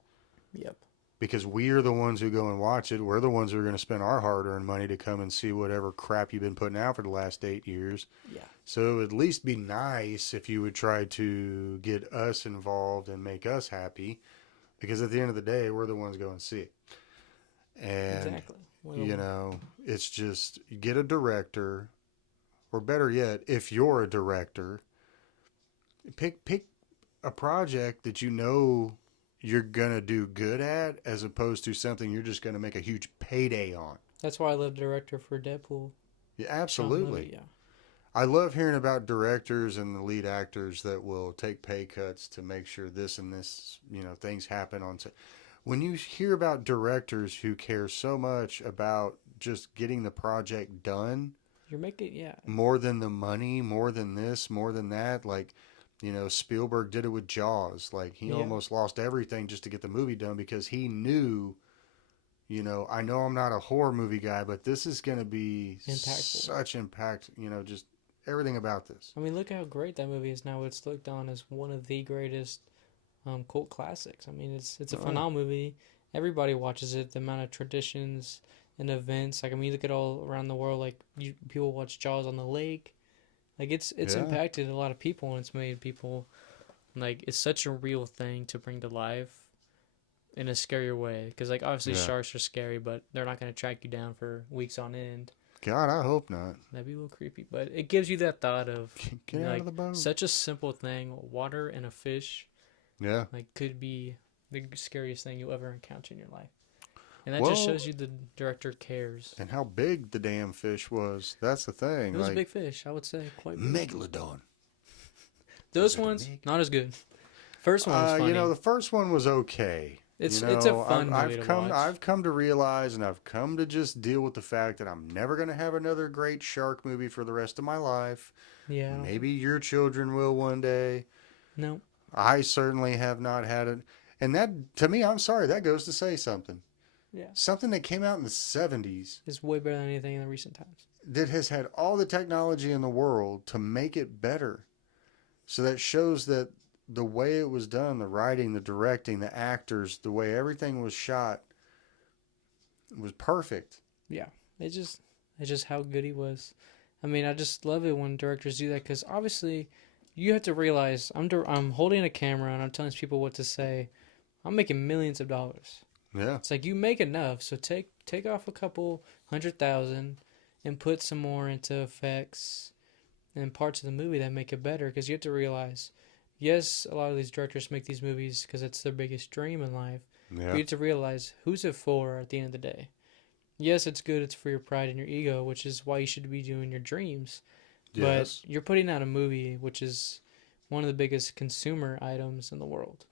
Yep. because we are the ones who go and watch it. We're the ones who are going to spend our hard-earned money to come and see whatever crap you've been putting out for the last 8 years. Yeah. So it would at least be nice if you would try to get us involved and make us happy, because at the end of the day, we're the ones going to see it. And, Exactly. Well, you know, it's just get a director, or better yet, if you're a director, pick a project that you know you're gonna do good at, as opposed to something you're just gonna make a huge payday on. that's why I love director for Deadpool. Yeah, Sean absolutely. Levy, yeah. I love hearing about directors and the lead actors that will take pay cuts to make sure this and this, things happen on set. When you hear about directors who care so much about just getting the project done, You're making yeah. more than the money, more than this, more than that, like, Spielberg did it with Jaws. Like, he Yeah. almost lost everything just to get the movie done because he knew, I know I'm not a horror movie guy, but this is going to be Impactful. such impact, just everything about this. I mean, look how great that movie is now. It's looked on as one of the greatest cult classics. I mean, it's a phenomenal movie. Everybody watches it. The amount of traditions and events. Like, I mean, you look at all around the world. Like, people watch Jaws on the lake. Like, it's Yeah. impacted a lot of people, and it's made people like it's such a real thing to bring to life in a scarier way. Because like obviously Yeah. sharks are scary, but they're not going to track you down for weeks on end. God, I hope not. That'd be a little creepy, but it gives you that thought of Get out like of the boat. such a simple thing, water and a fish, Yeah. like could be the scariest thing you'll ever encounter in your life. And that Well, just shows you the director cares. And how big the damn fish was. That's the thing. It was like, a big fish, I would say, quite big. Megalodon. Those Was it a ones, big? not as good. First one was funny. the first one was okay. It's a fun I've movie to come watch. I've come to realize, and I've come to just deal with the fact that I'm never going to have another great shark movie for the rest of my life. Yeah. Maybe your children will one day. No. I certainly have not had it. And that, to me, I'm sorry, that goes to say something. Yeah. Something that came out in the 70s It's way better than anything in the recent times. that has had all the technology in the world to make it better. So that shows that the way it was done, the writing, the directing, the actors, the way everything was shot was perfect. Yeah. It's just how good he was. I mean, I just love it when directors do that because obviously you have to realize I'm holding a camera and I'm telling people what to say. I'm making millions of dollars. Yeah. It's like you make enough, so take off a couple 100,000 and put some more into effects and parts of the movie that make it better. Because you have to realize, yes, a lot of these directors make these movies because it's their biggest dream in life. But you have to realize who's it for at the end of the day. Yes, it's good. It's for your pride and your ego, which is why you should be doing your dreams. Yes. But you're putting out a movie, which is one of the biggest consumer items in the world.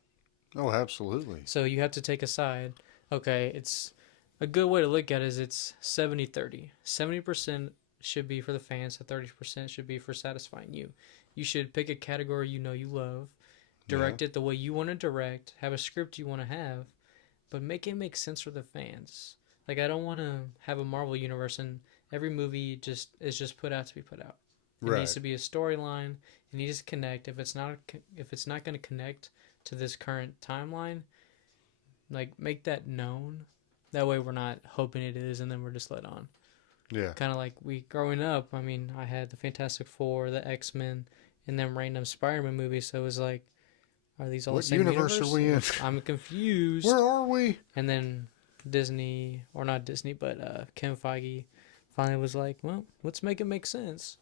Oh, absolutely. So you have to take a side. Okay, it's a good way to look at it is it's 70-30. 70% should be for the fans, so 30% should be for satisfying you. You should pick a category you know you love, direct it the way you want to direct, have a script you want to have, but make it make sense for the fans. Like, I don't want to have a Marvel universe and every movie just is just put out to be put out. It Right. needs to be a storyline. It needs to connect. If it's not going to connect to this current timeline, like make that known. That way we're not hoping it is, and then we're just let on. Yeah. Kind of like we growing up. I mean, I had the Fantastic Four, the X-Men, and then random Spider-Man movies. So it was like, are these all the What same universe are universe? we in? I'm confused. Where are we? And then Disney, or not Disney, but Kevin Feige finally was like, well, let's make it make sense.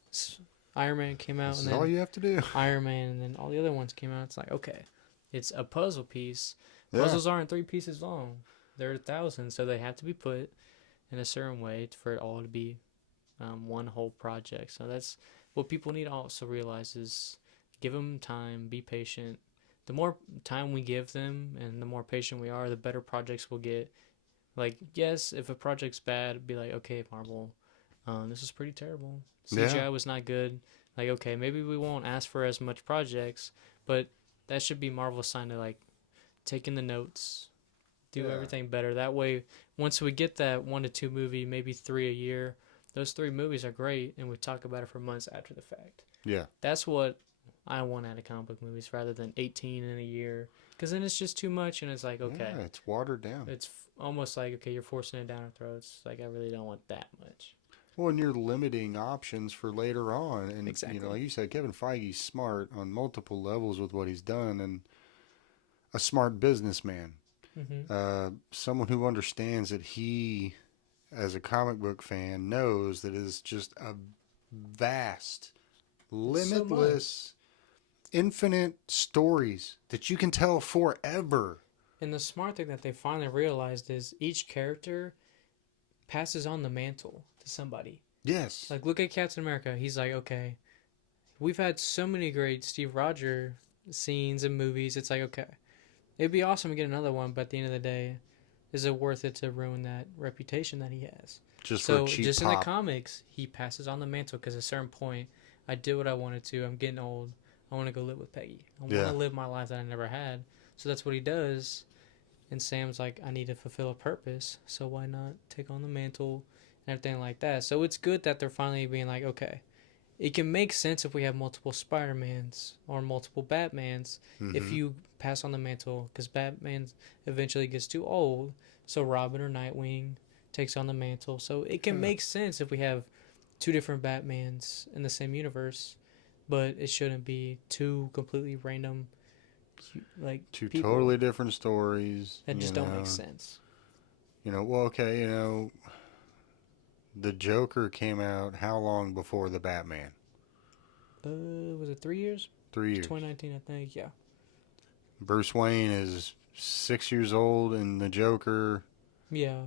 Iron Man came out, This and is all then you have to do. Iron Man, and then all the other ones came out. It's like, okay, it's a puzzle piece. Yeah. Puzzles aren't 3 pieces long. They're 1,000, so they have to be put in a certain way for it all to be one whole project. So that's what people need to also realize is give them time, be patient. The more time we give them and the more patient we are, the better projects we'll get. Like, yes, if a project's bad, be like, okay, Marvel, this is pretty terrible. CGI Yeah. was not good. Like, okay, maybe we won't ask for as much projects, but that should be Marvel's sign to, like, taking the notes, do Yeah. everything better. That way, once we get that 1 to 2 movie, maybe 3 a year, those 3 movies are great, and we talk about it for months after the fact. Yeah. That's what I want out of comic book movies rather than 18 in a year. Because then it's just too much, and it's like, okay. Yeah, it's watered down. It's almost like, okay, you're forcing it down our throats. Like, I really don't want that much. Well, and you're limiting options for later on. And, Exactly. like you said, Kevin Feige's smart on multiple levels with what he's done and a smart businessman. Mm-hmm. Someone who understands that he, as a comic book fan, knows that it is just a vast, limitless, infinite stories that you can tell forever. And the smart thing that they finally realized is each character passes on the mantle to somebody. Yes. Like, look at Captain America. He's like, okay, we've had so many great Steve Rogers scenes and movies. It's like, okay, it'd be awesome to get another one, but at the end of the day, is it worth it to ruin that reputation that he has? Just So, for cheap just pop. in the comics, he passes on the mantle because at a certain point, I did what I wanted to. I'm getting old. I want to go live with Peggy. I want to live my life that I never had. So that's what he does. And Sam's like, I need to fulfill a purpose, so why not take on the mantle and everything like that? So it's good that they're finally being like, okay, it can make sense if we have multiple Spider-Mans or multiple Batmans if you pass on the mantle, because Batman eventually gets too old, so Robin or Nightwing takes on the mantle. So it can make sense if we have 2 different Batmans in the same universe, but it shouldn't be 2 completely random, like, 2 people totally different stories. that just don't make sense. Well, okay, the Joker came out how long before the Batman? Was it 3 years? 3 years. 2019, I think. Yeah. Bruce Wayne is 6 years old in the Joker, Yeah.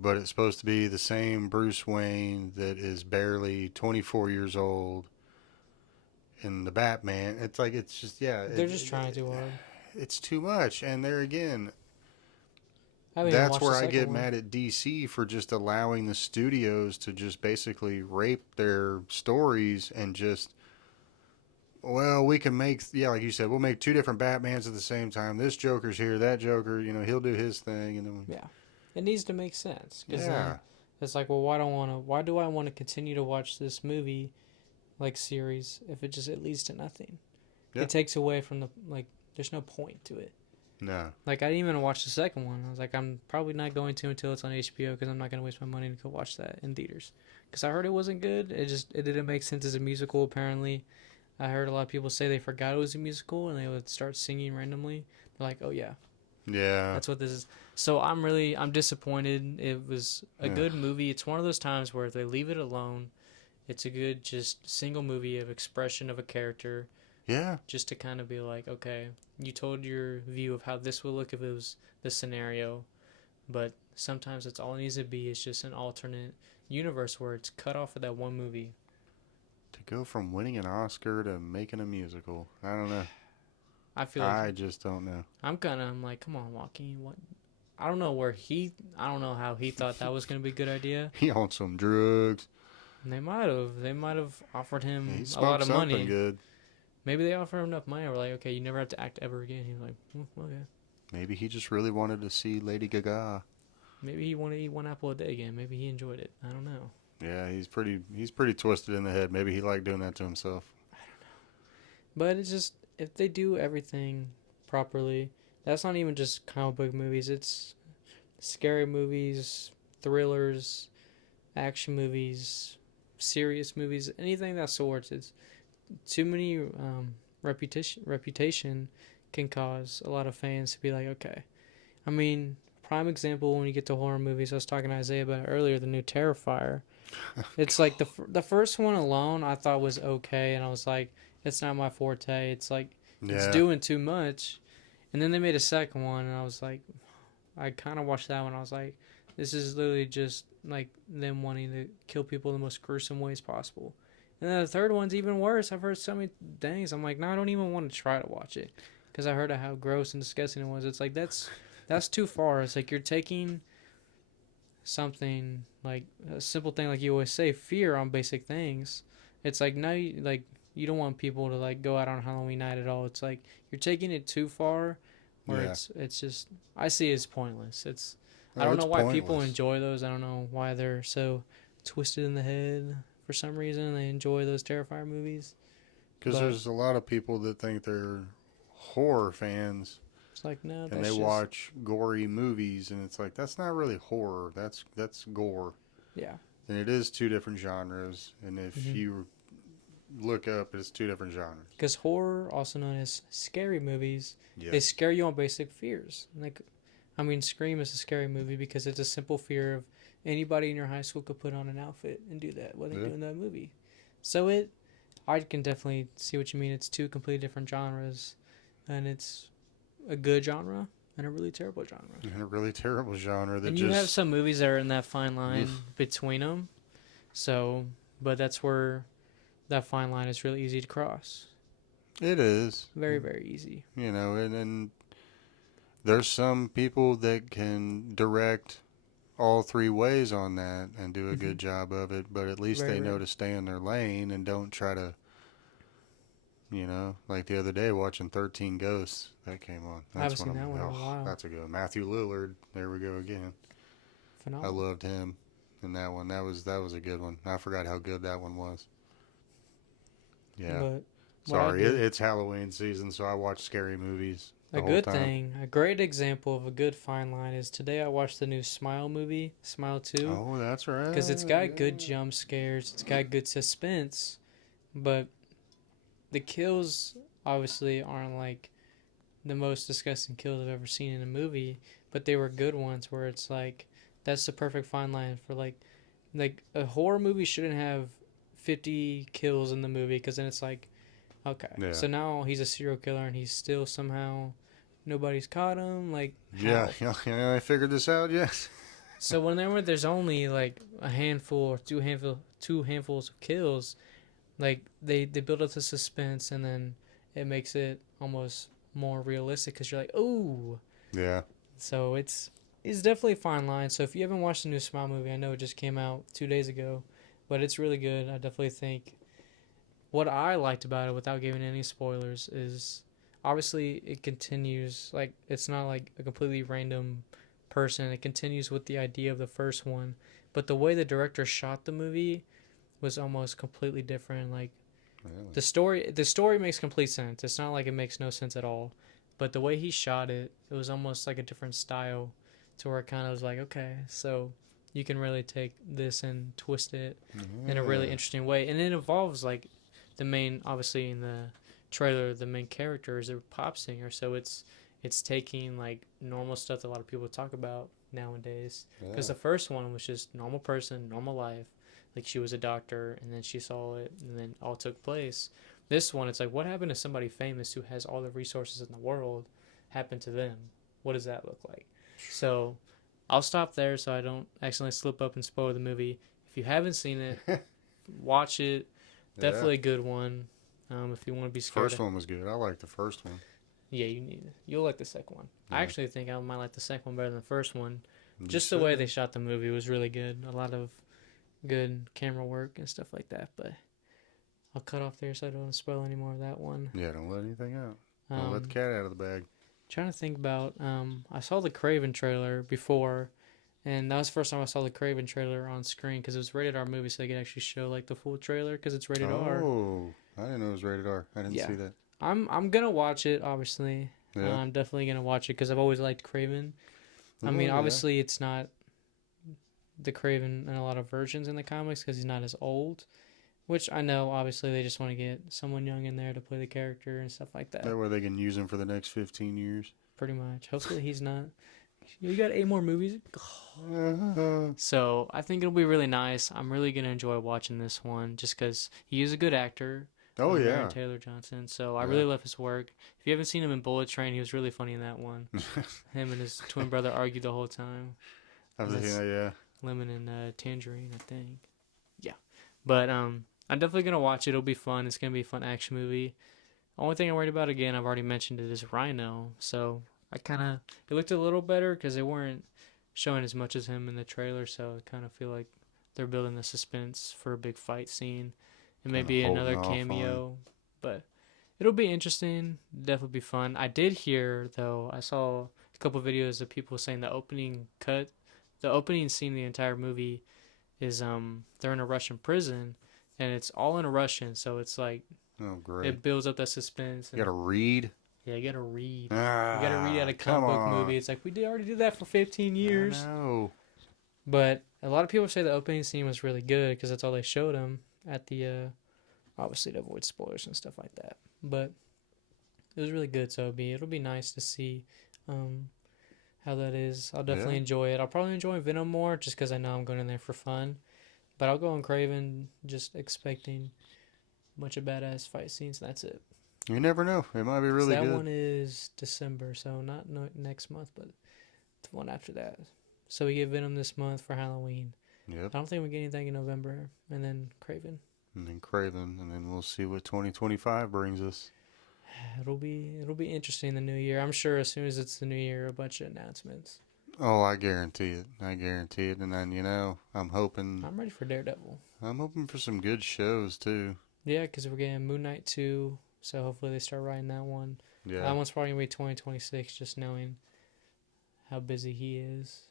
but it's supposed to be the same Bruce Wayne that is barely 24 years old in the Batman. It's like, it's just, They're just trying too hard. It's too much. And there again, I haven't even that's watched where the I second get one. mad at DC for just allowing the studios to just basically rape their stories and just, well, we can make, like you said, we'll make 2 different Batmans at the same time. This Joker's here, that Joker, he'll do his thing, and then Yeah. It needs to make sense. Because yeah, then it's like, well, why do I want to continue to watch this movie, like, series, if it leads to nothing? Yeah. It takes away from the, like, there's no point to it. no, Like, I didn't even watch the second one. I was like, I'm probably not going to until it's on HBO because I'm not going to waste my money to go watch that in theaters. Because I heard it wasn't good. It didn't make sense as a musical, apparently. I heard a lot of people say they forgot it was a musical and they would start singing randomly. They're like, oh, yeah, yeah, that's what this is. So I'm disappointed. It was a good movie. It's one of those times where if they leave it alone, it's a good just single movie of expression of a character. yeah, Just to kind of be like, okay, you told your view of how this would look if it was this scenario, but sometimes that's all it needs to be. It's just an alternate universe where it's cut off of that one movie. to go from winning an Oscar to making a musical, I don't know. I just don't know. I'm like, come on, Joaquin, what? I don't know how he thought that was going to be a good idea. He on some drugs. And they might have offered him He a lot smoked of something money. good. Maybe they offered him enough money. We're like, okay, you never have to act ever again. He was like, okay. Maybe he just really wanted to see Lady Gaga. Maybe he wanted to eat 1 apple a day again. Maybe he enjoyed it. I don't know. Yeah, he's pretty twisted in the head. Maybe he liked doing that to himself. But it's just if they do everything properly, that's not even just comic book movies. It's scary movies, thrillers, action movies, serious movies, anything that sorts. It's too many reputation can cause a lot of fans to be like, okay. I mean, prime example when you get to horror movies. I was talking to Isaiah about it earlier. The new Terrifier. It's like the first one alone I thought was okay, and I was like, it's not my forte. It's like it's Yeah, doing too much. And then they made a second one, and I was like, I kind of watched that one. I was like, this is literally just like them wanting to kill people the most gruesome ways possible. And then the third one's even worse. I've heard so many things. I'm like, no, I don't even want to try to watch it because I heard how gross and disgusting it was. It's like that's too far. It's like you're taking something like a simple thing, like you always say, fear on basic things. It's like now, like you don't want people to like go out on Halloween night at all. It's like you're taking it too far, where yeah. it's just I see it's pointless. It's I Oh, don't it's know why people pointless. enjoy those. I don't know why they're so twisted in the head for some reason. They enjoy those Terrifier movies, Because but there's a lot of people that think they're horror fans it's like no, and they that's just watch gory movies, and it's like that's not really horror. That's gore. yeah. And it is two different genres. And if Mm-hmm. you look up, it's two different genres. Because horror, also known as scary movies, they Yes. scare you on basic fears. Like, I mean, Scream is a scary movie because it's a simple fear of anybody in your high school could put on an outfit and do that while they're Yeah. doing that movie. So I can definitely see what you mean. It's two completely different genres, and it's a good genre and a really terrible genre. And a really terrible genre that And you have just. some movies that are in that fine line Oof. between them. So, but that's where that fine line is really easy to cross. It is. Very, very easy. And there's some people that can direct all three ways on that and do a Mm-hmm. good job of it, but at least Very they know rare. to stay in their lane and don't try to, like the other day watching 13 Ghosts that came on. I haven't That's one seen of that my, one in a oh, while. that's a good one. Matthew Lillard, there we go again. I Phenomenal. loved him in that one. That was a good one. I forgot how good that one was. Yeah. But what I Sorry, do, it's Halloween season, so I watch scary movies the a whole good time. thing, a great example of a good fine line is today I watched the new Smile movie, Smile 2, Oh, that's right. because it's got good Yeah. jump scares, it's got good suspense, but the kills obviously aren't like the most disgusting kills I've ever seen in a movie, but they were good ones where it's like that's the perfect fine line for like a horror movie shouldn't have 50 kills in the movie because then it's like okay, Yeah. so now he's a serial killer and he's still somehow nobody's caught him. Like Yeah, how? yeah, I figured this out. Yes. So whenever there's only like a handful or two handfuls of kills, like they build up the suspense and then it makes it almost more realistic because you're like, oh. Yeah. So it's definitely a fine line. So if you haven't watched the new Smile movie, I know it just came out 2 days ago, but it's really good. I definitely think what I liked about it, without giving any spoilers, is obviously it continues. Like it's not like a completely random person. It continues with the idea of the first one, but the way the director shot the movie was almost completely different. Like Really. the story makes complete sense. It's not like it makes no sense at all, but the way he shot it, it was almost like a different style, to where it kind of was like, okay, so you can really take this and twist it in a really Yeah. interesting way, and it involves like the main, obviously in the trailer, the main character is a pop singer, so it's taking like normal stuff that a lot of people talk about nowadays. Because Yeah. the first one was just normal person, normal life, like she was a doctor, and then she saw it, and then all took place. This one, it's like, what happened to somebody famous who has all the resources in the world happen to them? What does that look like? So I'll stop there so I don't accidentally slip up and spoil the movie. If you haven't seen it, watch it. Yeah. Definitely a good one. If you want to be scared. First one was good. I like the first one. Yeah, you'll like the second one. I Yeah. actually think I might like the second one better than the first one. You Just the way should. they shot the movie was really good. A lot of good camera work and stuff like that. But I'll cut off there so I don't spoil any more of that one. Yeah, don't let anything out. Don't let the Um, cat out of the bag. Trying to think about. I saw the Craven trailer before, And that was the first time I saw the Craven trailer on screen because it was rated R movie, so they could actually show like the full trailer because it's rated R. Oh, I didn't know it was rated R. I didn't Yeah, see that. I'm gonna watch it. Obviously, Yeah. I'm definitely gonna watch it because I've always liked Craven. I mean, Oh, yeah. obviously, it's not the Craven in a lot of versions in the comics because he's not as old. Which I know, obviously, they just want to get someone young in there to play the character and stuff like that. That way they can use him for the next 15 years. Pretty much. Hopefully, he's not. You got 8 more movies. So I think it'll be really nice. I'm really gonna enjoy watching this one just because he is a good actor. Oh, Aaron yeah. Taylor Johnson. So I Yeah. really love his work. If you haven't seen him in Bullet Train, he was really funny in that one. Him and his twin brother argue the whole time. Yeah. Lemon and Tangerine, I think. Yeah, but I'm definitely gonna watch it. It'll be fun. It's gonna be a fun action movie. Only thing I'm worried about, again, I've already mentioned it, is Rhino. So it looked a little better because they weren't showing as much as him in the trailer. So I kind of feel like they're building the suspense for a big fight scene. It may Kinda be holding another off on it. cameo, but it'll be interesting. Definitely be fun. I did hear though. I saw a couple videos of people saying the opening scene of the entire movie is they're in a Russian prison, and it's all in Russian. So it's like Oh, great. it builds up that suspense. You gotta read? Yeah, you gotta read. Ah, You gotta read out a come comic book on. movie. It's like we already did that for 15 years. I know. But a lot of people say the opening scene was really good because that's all they showed them at the obviously to avoid spoilers and stuff like that. But it was really good, so it'll be nice to see um, how that is. I'll definitely Yeah. enjoy it. I'll probably enjoy Venom more just because I know I'm going in there for fun. But I'll go on Craven just expecting a bunch of badass fight scenes, and that's it. You never know. It might be really that good. one is December, so not next month, but the one after that. So we get Venom this month for Halloween. Yep. I don't think we get anything in November, and then Craven. And then Craven, and then we'll see what 2025 brings us. It'll be interesting the new year. I'm sure as soon as it's the new year, a bunch of announcements. Oh, I guarantee it. I guarantee it. And then, I'm hoping I'm ready for Daredevil. I'm hoping for some good shows too. Yeah, because we're getting Moon Knight 2, so hopefully they start writing that one. Yeah. That one's probably going to be 2026, just knowing how busy he is.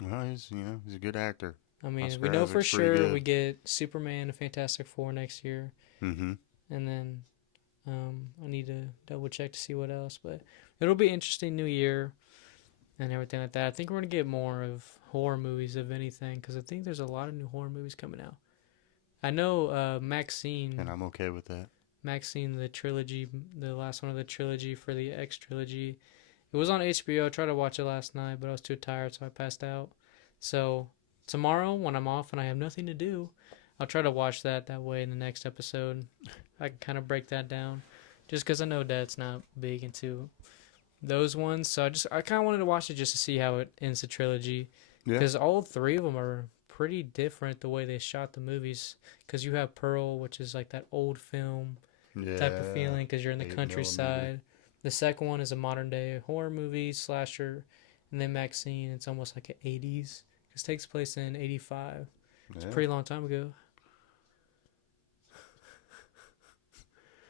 Well, he's a good actor. I mean, Oscar we know for Isaac's pretty sure good. we get Superman and Fantastic Four next year. Mm-hmm. And then I need to double check to see what else. But it'll be interesting new year and everything like that. I think we're going to get more of horror movies, if anything, because I think there's a lot of new horror movies coming out. I know Maxine. And I'm okay with that. Maxine, the trilogy, the last one of the trilogy for the X trilogy. It was on HBO. I tried to watch it last night, but I was too tired, so I passed out. So tomorrow, when I'm off and I have nothing to do, I'll try to watch that. That way, in the next episode, I can kind of break that down. Just because I know Dad's not big into those ones, so I kind of wanted to watch it just to see how it ends the trilogy. Yeah. Because all 3 of them are pretty different the way they shot the movies. Because you have Pearl, which is like that old film type of feeling because you're in the 8mm. countryside. The second one is a modern day horror movie slasher, and then Maxine, it's almost like an 80s. It takes place in 85. It's a pretty long time ago.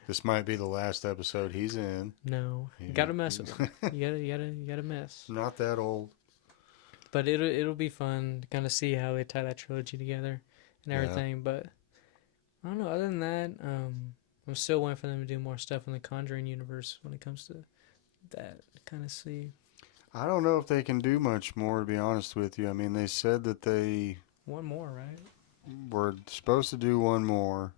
This might be the last episode he's in. No, you gotta mess with him. You gotta mess. Not that old. But it'll be fun to kind of see how they tie that trilogy together and everything. But I don't know. Other than that, I'm still waiting for them to do more stuff in the Conjuring universe when it comes to that. Kind of see. I don't know if they can do much more, to be honest with you. I mean, they said that they One more, right? were supposed to do one more.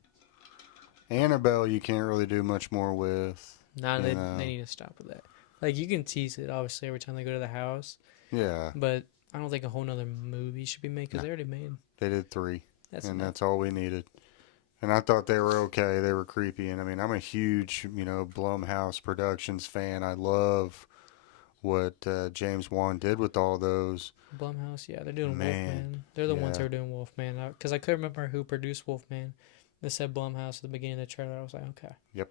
Annabelle, you can't really do much more with. Nah, they need to stop with that. Like, you can tease it, obviously, every time they go to the house. Yeah. But I don't think a whole nother movie should be made because they already made. They did 3. That's that's all we needed. And I thought they were okay. They were creepy. And I mean, I'm a huge, Blumhouse Productions fan. I love what James Wan did with all those. Blumhouse, yeah, they're doing Man, Wolfman. They're the ones yeah. who are doing Wolfman. Because I couldn't remember who produced Wolfman. They said Blumhouse at the beginning of the trailer. I was like, okay. Yep.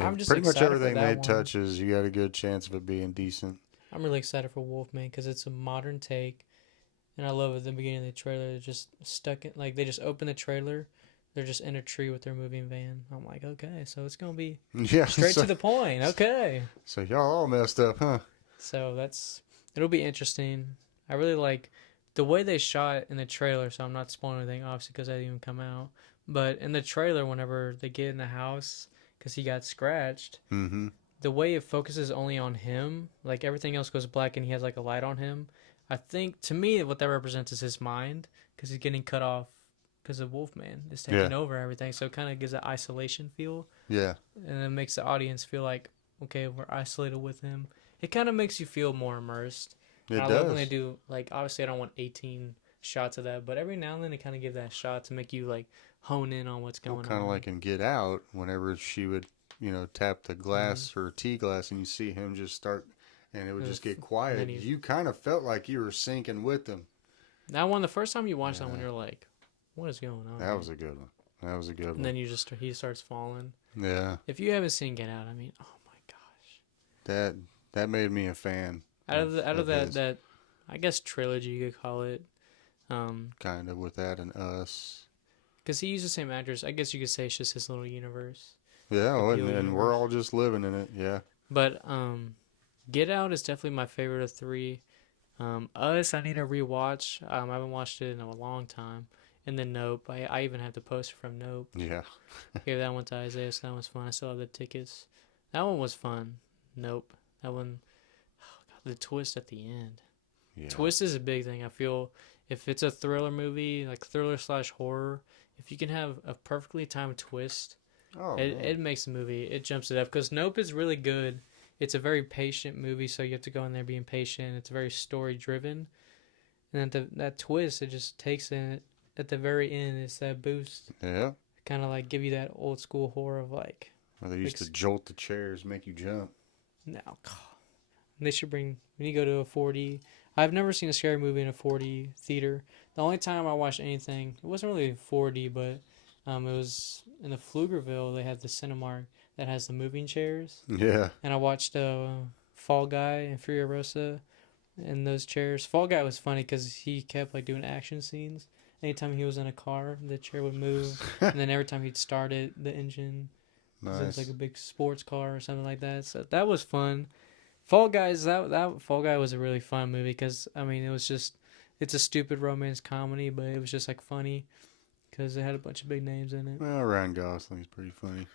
I'm just pretty much excited for everything that they one. touches, you got a good chance of it being decent. I'm really excited for Wolfman because it's a modern take. And I love at the beginning of the trailer, they're just stuck in, like, they just open the trailer. They're just in a tree with their moving van. I'm like, okay, so it's going to be straight to the point. Okay. So y'all all messed up, huh? So it'll be interesting. I really like the way they shot in the trailer, so I'm not spoiling anything, obviously, because that didn't even come out. But in the trailer, whenever they get in the house, because he got scratched, Mm-hmm. the way it focuses only on him, like everything else goes black and he has like a light on him. I think to me, what that represents is his mind, because he's getting cut off because of Wolfman is Yeah. taking over everything. So it kind of gives that isolation feel, Yeah. and it makes the audience feel like, okay, we're isolated with him. It kind of makes you feel more immersed. And It I love when they does. do, like, obviously I don't want 18 shots of that, but every now and then they kind of give that shot to make you like hone in on what's Well, going kind of on. like in Get Out, whenever she would, tap the Mm-hmm. glass or tea glass, and you see him just start, and it would just get And then quiet. he, You kind of felt like you were sinking with them. that one, the first time you watch that one, Yeah, you're like, what is going on that here? was a good one. That was a good And one. then he starts falling. Yeah, If you haven't seen Get Out, I mean, oh my gosh. that that made me a fan Out of of his. that I guess trilogy you could call it. Kind of with that and Us. Because he used the same actors. I guess you could say it's just his little universe, Yeah, the oh, Peele and we're universe. all just living in it. Yeah. But Get Out is definitely my favorite of three. Us, I need to rewatch. I haven't watched it in a long time. And then Nope. I even have the poster from Nope. Yeah. Gave that one to Isaiah, so that was fun. I still have the tickets. That one was fun. Nope. That one, the twist at the end. Yeah. Twist is a big thing. I feel if it's a thriller movie, like thriller slash horror, if you can have a perfectly timed twist, Oh it man. makes the movie, it jumps it up. Because Nope is really good. It's a very patient movie, so you have to go in there being patient. It's very story driven. And then that twist, it just takes it at the very end. It's that boost. Yeah. Kind of like give you that old school horror of like, Where they used to jolt the chairs, make you jump. no, they should bring, when you go to a 4D. I've never seen a scary movie in a 4D theater. The only time I watched anything, it wasn't really 4D, but it was in the Pflugerville. They had the Cinemark that has the moving chairs. Yeah. And I watched Fall Guy and Furiosa in those chairs. Fall Guy was funny because he kept like doing action scenes. Anytime he was in a car, the chair would move. And then every time he'd start it, the engine, because it was like Nice. a big sports car or something like that. So that was fun. Fall Guys, that Fall Guy was a really fun movie because I mean it was just, it's a stupid romance comedy, but it was just like funny because it had a bunch of big names in it. Well, Ryan Gosling's pretty funny.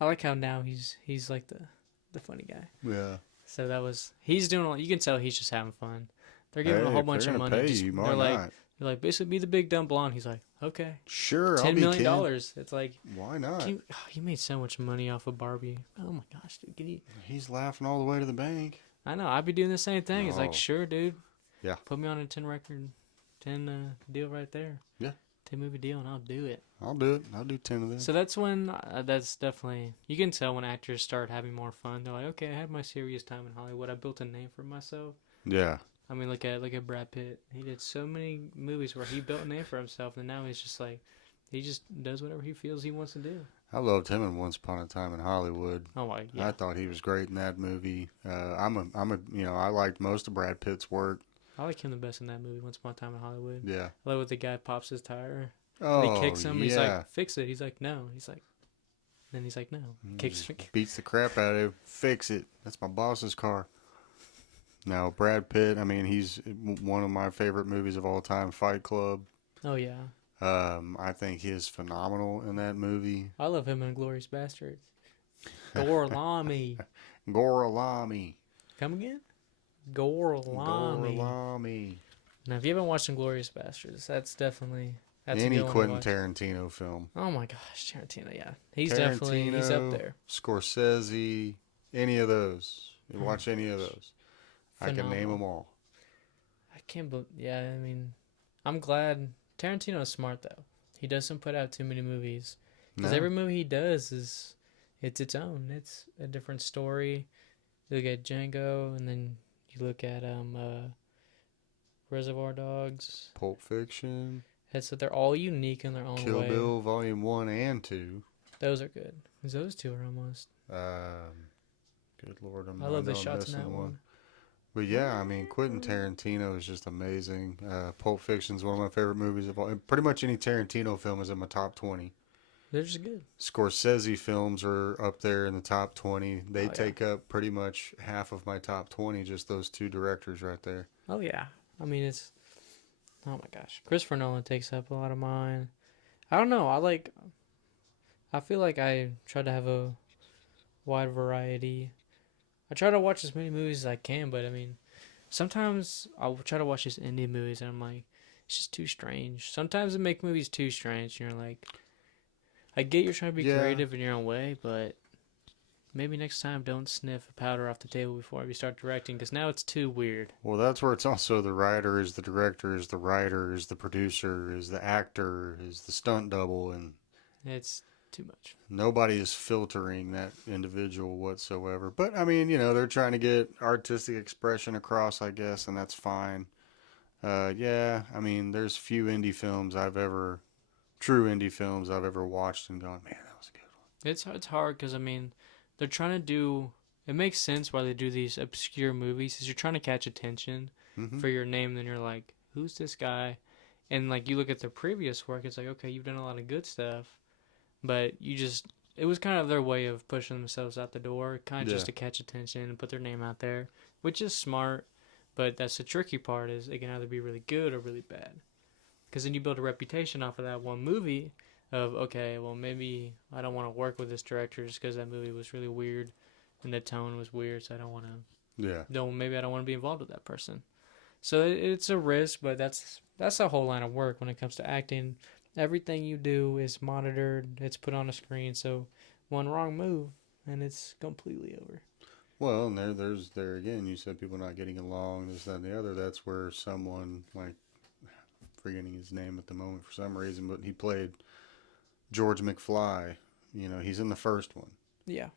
I like how now he's like the funny guy. Yeah. So that was, he's doing all, you can tell he's just having fun. They're Hey, giving him a whole if bunch they're of gonna money. pay Just you, why they're not? like basically be the big dumb blonde. He's like, okay, Sure, I'll $10 be million Ken. dollars. It's like, Why not? he made so much money off of Barbie. Oh my gosh, dude, can you? He's laughing all the way to the bank. I know, I'd be doing the same thing. It's like, Oh. sure, dude. Yeah. Put me on a 10 record, 10 deal right there. Yeah. 10 movie deal, and I'll do it. I'll do it. I'll do 10 of them. So that's when, that's definitely, you can tell when actors start having more fun. They're like, okay, I had my serious time in Hollywood. I built a name for myself. Yeah. I mean, look at Brad Pitt. He did so many movies where he built a name for himself, and now he's just like, he just does whatever he feels he wants to do. I loved him in Once Upon a Time in Hollywood. Oh, yeah. I thought he was great in that movie. I liked most of Brad Pitt's work. I like him the best in that movie, Once Upon a Time in Hollywood. Yeah. I love what the guy pops his tire. Oh, And he kicks him. yeah. He's like, fix it. He's like, no. He's like, then he's like, no. Kicks. Beats the crap out of him. Fix it. That's my boss's car. Now, Brad Pitt, I mean, he's one of my favorite movies of all time, Fight Club. Oh, yeah. I think he is phenomenal in that movie. I love him in Glorious Bastards. Gorlami. Gorlami. Come again? Gorlami. Gorlami. Now, if you haven't watched Glorious Bastards, that's definitely, that's Any a good one to Quentin watch. Tarantino film. Oh my gosh, Tarantino, yeah. He's definitely, he's up there. Scorsese, any of those. You watch any of those. I can name Phenomenal. them all. I can't believe, yeah, I mean, I'm glad. Tarantino's smart, though. He doesn't put out too many movies. Because No. every movie he does it's its own. It's a different story. You look at Django, and then you look at Reservoir Dogs. Pulp Fiction, So they're all unique in their own Kill way. Bill Volume 1 and 2. Those are good. 'Cause those two are almost. Good Lord, I love the know I'm shots in missing that one. But yeah, I mean, Quentin Tarantino is just amazing. Pulp Fiction is one of my favorite movies of all. Pretty much any Tarantino film is in my top 20. They're just good. Scorsese films are up there in the top 20. They Oh, yeah. take up pretty much half of my top 20, just those two directors right there. Oh yeah. I mean, Oh my gosh, Christopher Nolan takes up a lot of mine. I don't know. I feel like I try to have a wide variety. I try to watch as many movies as I can, but I mean, sometimes I'll try to watch these indie movies and I'm like, it's just too strange. Sometimes they make movies too strange, and you're like, I get you're trying to be Yeah. creative in your own way, but maybe next time don't sniff a powder off the table before you start directing, because now it's too weird. Well, that's where it's also the writer is the director, is the writer, is the producer, is the actor, is the stunt double, and It's too much. nobody is filtering that individual whatsoever. But I mean, they're trying to get artistic expression across, I guess, and that's fine. Yeah, I mean, there's few true indie films I've ever watched and gone, man, that was a good It's hard because I mean, they're trying to do. It makes sense why they do these obscure movies, is you're trying to catch attention one. Mm-hmm. for your name. Then you're like, who's this guy? And like you look at their previous work, it's like, okay, you've done a lot of good stuff, but it was kind of their way of pushing themselves out the door, kind of Yeah. just to catch attention and put their name out there, which is smart. But that's the tricky part, is it can either be really good or really bad. Because then you build a reputation off of that one movie of, okay, well, maybe I don't want to work with this director just because that movie was really weird and the tone was weird, so I don't want to, Yeah. maybe I don't want to be involved with that person. So it's a risk, but that's a whole line of work when it comes to acting. Everything you do is monitored, it's put on a screen, so one wrong move and it's completely over. Well, and there again. You said people not getting along, this, that, and the other. That's where someone like forgetting his name at the moment for some reason, but he played George McFly. He's in the first one, Yeah.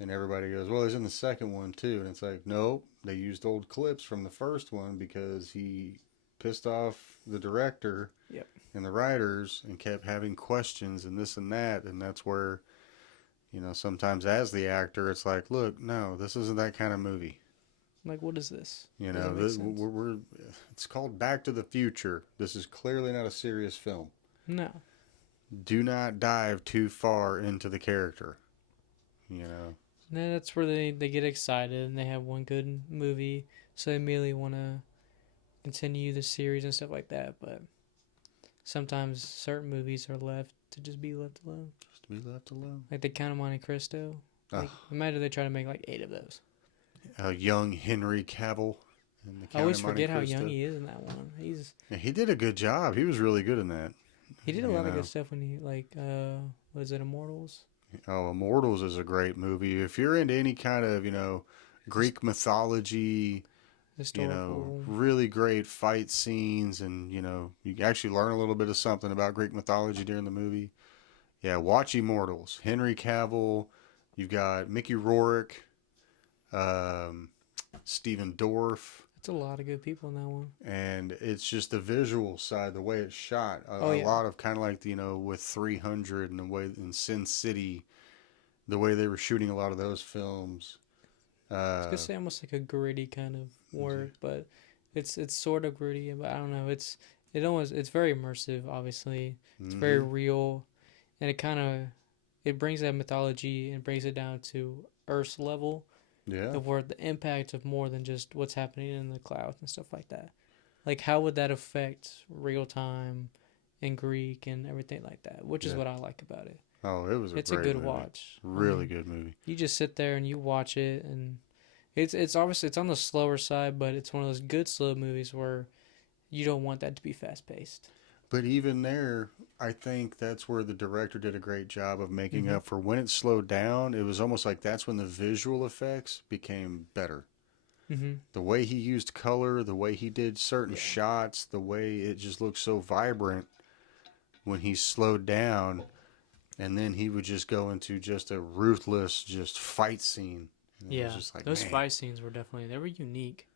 and everybody goes, "Well, he's in the second one too." And it's like, no, they used old clips from the first one because he pissed off the director Yep. and the writers and kept having questions and this and that, and that's where sometimes as the actor, it's like, look, no, this isn't that kind of movie. Like, what is this? You Doesn't know, make sense. it's called Back to the Future. This is clearly not a serious film. No. Do not dive too far into the character. You know. And that's where they get excited and they have one good movie, so they immediately want to continue the series and stuff like that. But sometimes certain movies are left to just be left alone. Just to be left alone. Like the Count of Monte Cristo. Like, imagine they try to make like 8 of those. Young Henry Cavill. In the I always Count of Monte forget how Cristo. young he is in that one. Yeah, he did a good job. He was really good in that. He did a lot of good stuff when he was it Immortals? Oh, Immortals is a great movie. If you're into any kind of, Greek mythology, Historical. really great fight scenes, and, you actually learn a little bit of something about Greek mythology during the movie. Yeah, watch Immortals. Henry Cavill, you've got Mickey Rourke, Stephen Dorff. That's a lot of good people in that one. And it's just the visual side, the way it's shot. Oh, A yeah. lot of kind of like, with 300 and the way in Sin City, the way they were shooting a lot of those films. I was gonna say almost like a gritty kind of work, but it's sort of gritty. But I don't know. It's very immersive. Obviously, it's very real, and it brings that mythology and brings it down to Earth's level. Yeah. Of where the impact of more than just what's happening in the clouds and stuff like that. Like, how would that affect real time and Greek and everything like that? Which is what I like about it. Oh, it's a great good movie. watch. Really good movie. You just sit there and you watch it, and it's obviously it's on the slower side, but it's one of those good slow movies where you don't want that to be fast paced. But even there, I think that's where the director did a great job of making up for when it slowed down. It was almost like that's when the visual effects became better. Mm-hmm. The way he used color, the way he did certain shots, the way it just looked so vibrant when he slowed down, and then he would just go into just a ruthless just fight scene. And it was just like, those man, fight scenes were unique.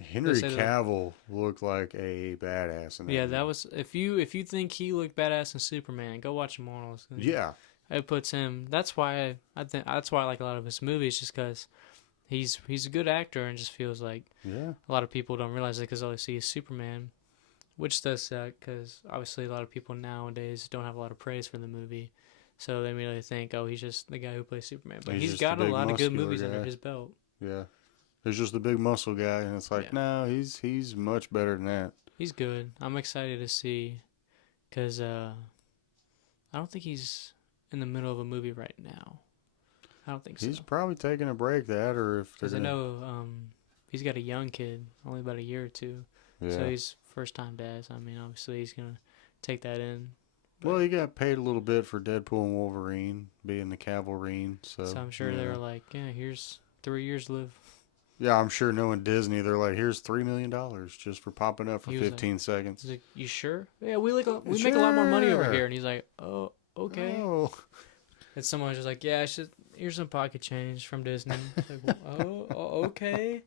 Henry Cavill looked like a badass in that movie. That was if you think he looked badass in Superman, go watch Immortals. Yeah. It puts him. That's why I think that's why I like a lot of his movies, just because he's a good actor and just feels like a lot of people don't realize it because all they see is Superman, which does suck because obviously a lot of people nowadays don't have a lot of praise for the movie, so they immediately think, oh, he's just the guy who plays Superman, but he's got a lot of good movies under his belt. Yeah. There's just the big muscle guy, and it's like, no, he's much better than that. He's good. I'm excited to see because I don't think he's in the middle of a movie right now. I don't think so. He's probably taking a break, that, or if they're Because I gonna. know he's got a young kid, only about a year or two. So Yeah. he's first time dad. So, I mean, obviously he's going to take that in. Well, But he got paid a little bit for Deadpool and Wolverine being the Cavalrine, so so I'm sure they were like, yeah, here's 3 years live. Yeah, I'm sure knowing Disney, they're like, here's $3 million just for popping up for He was like, 15 seconds. you sure? Yeah, we make a lot more money over Sure. here. And he's like, oh, okay. Oh. And someone's just like, yeah, here's some pocket change from Disney. It's like, okay.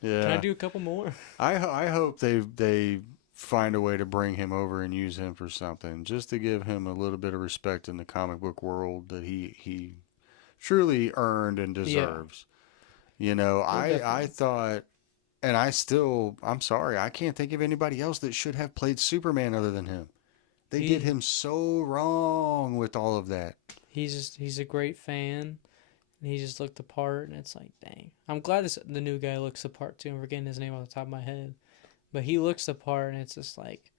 Can I Yeah. do a couple more? I hope they find a way to bring him over and use him for something, just to give him a little bit of respect in the comic book world that he truly earned and Yeah. deserves. You know, Oh, I definitely. thought, and I'm sorry, I can't think of anybody else that should have played Superman other than him. They did He him so wrong with all of that. he's a great fan. And he just looked the part, and it's like, dang. I'm glad the new guy looks the part too. I'm forgetting his name off the top of my head, but he looks the part, and it's like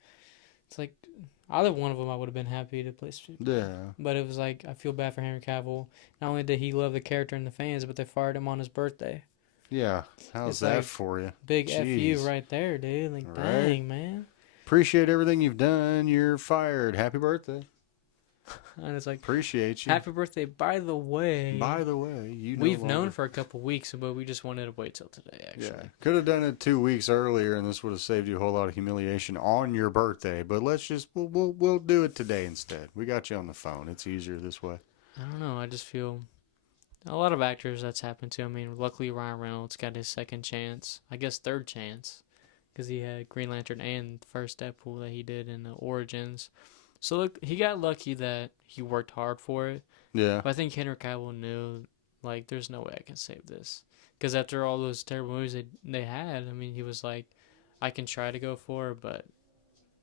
either one of them I would have been happy to play Superman. Yeah. But it was like I feel bad for Henry Cavill. Not only did he love the character and the fans, but they fired him on his birthday. Yeah. How's It's that like for you? big fu Jeez. right there, dude. Like, Right? dang, man. Appreciate everything you've done. You're fired. Happy birthday. And it's like, Appreciate you. happy birthday. By the way, By the way, you no we've known longer. for a couple weeks, but we just wanted to wait till today. Yeah. Actually, Could have done it 2 weeks earlier, and this would have saved you a whole lot of humiliation on your birthday. But let's just we'll do it today instead. We got you on the phone. It's easier this way. I don't know. I just feel a lot of actors that's happened to. I mean, luckily Ryan Reynolds got his second chance. I guess third chance, because he had Green Lantern and the first Deadpool that he did in the Origins. So look, he got lucky that he worked hard for it. Yeah. But I think Henry Cavill knew, like, there's no way I can save this. Because after all those terrible movies they had, I mean, he was like, I can try to go for it, but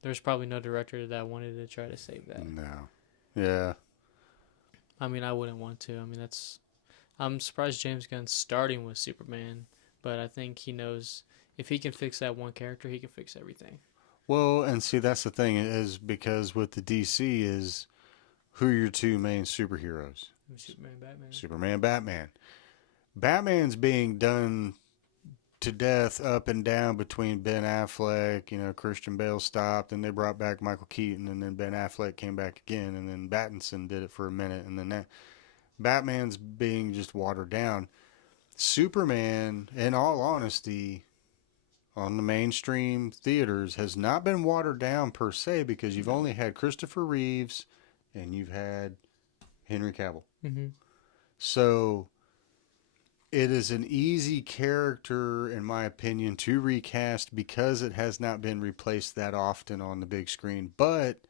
there's probably no director that wanted to try to save that. No. Yeah. I mean, I wouldn't want to. I mean, I'm surprised James Gunn's starting with Superman, but I think he knows if he can fix that one character, he can fix everything. Well, and see, that's the thing is because with the DC is who are your two main superheroes? Superman, Batman. Superman, Batman. Batman's being done to death up and down between Ben Affleck, Christian Bale stopped, and they brought back Michael Keaton, and then Ben Affleck came back again, and then Pattinson did it for a minute, and then Batman's being just watered down. Superman, in all honesty, on the mainstream theaters has not been watered down per se because you've only had Christopher Reeves and you've had Henry Cavill. Mm-hmm. So it is an easy character, in my opinion, to recast because it has not been replaced that often on the big screen. But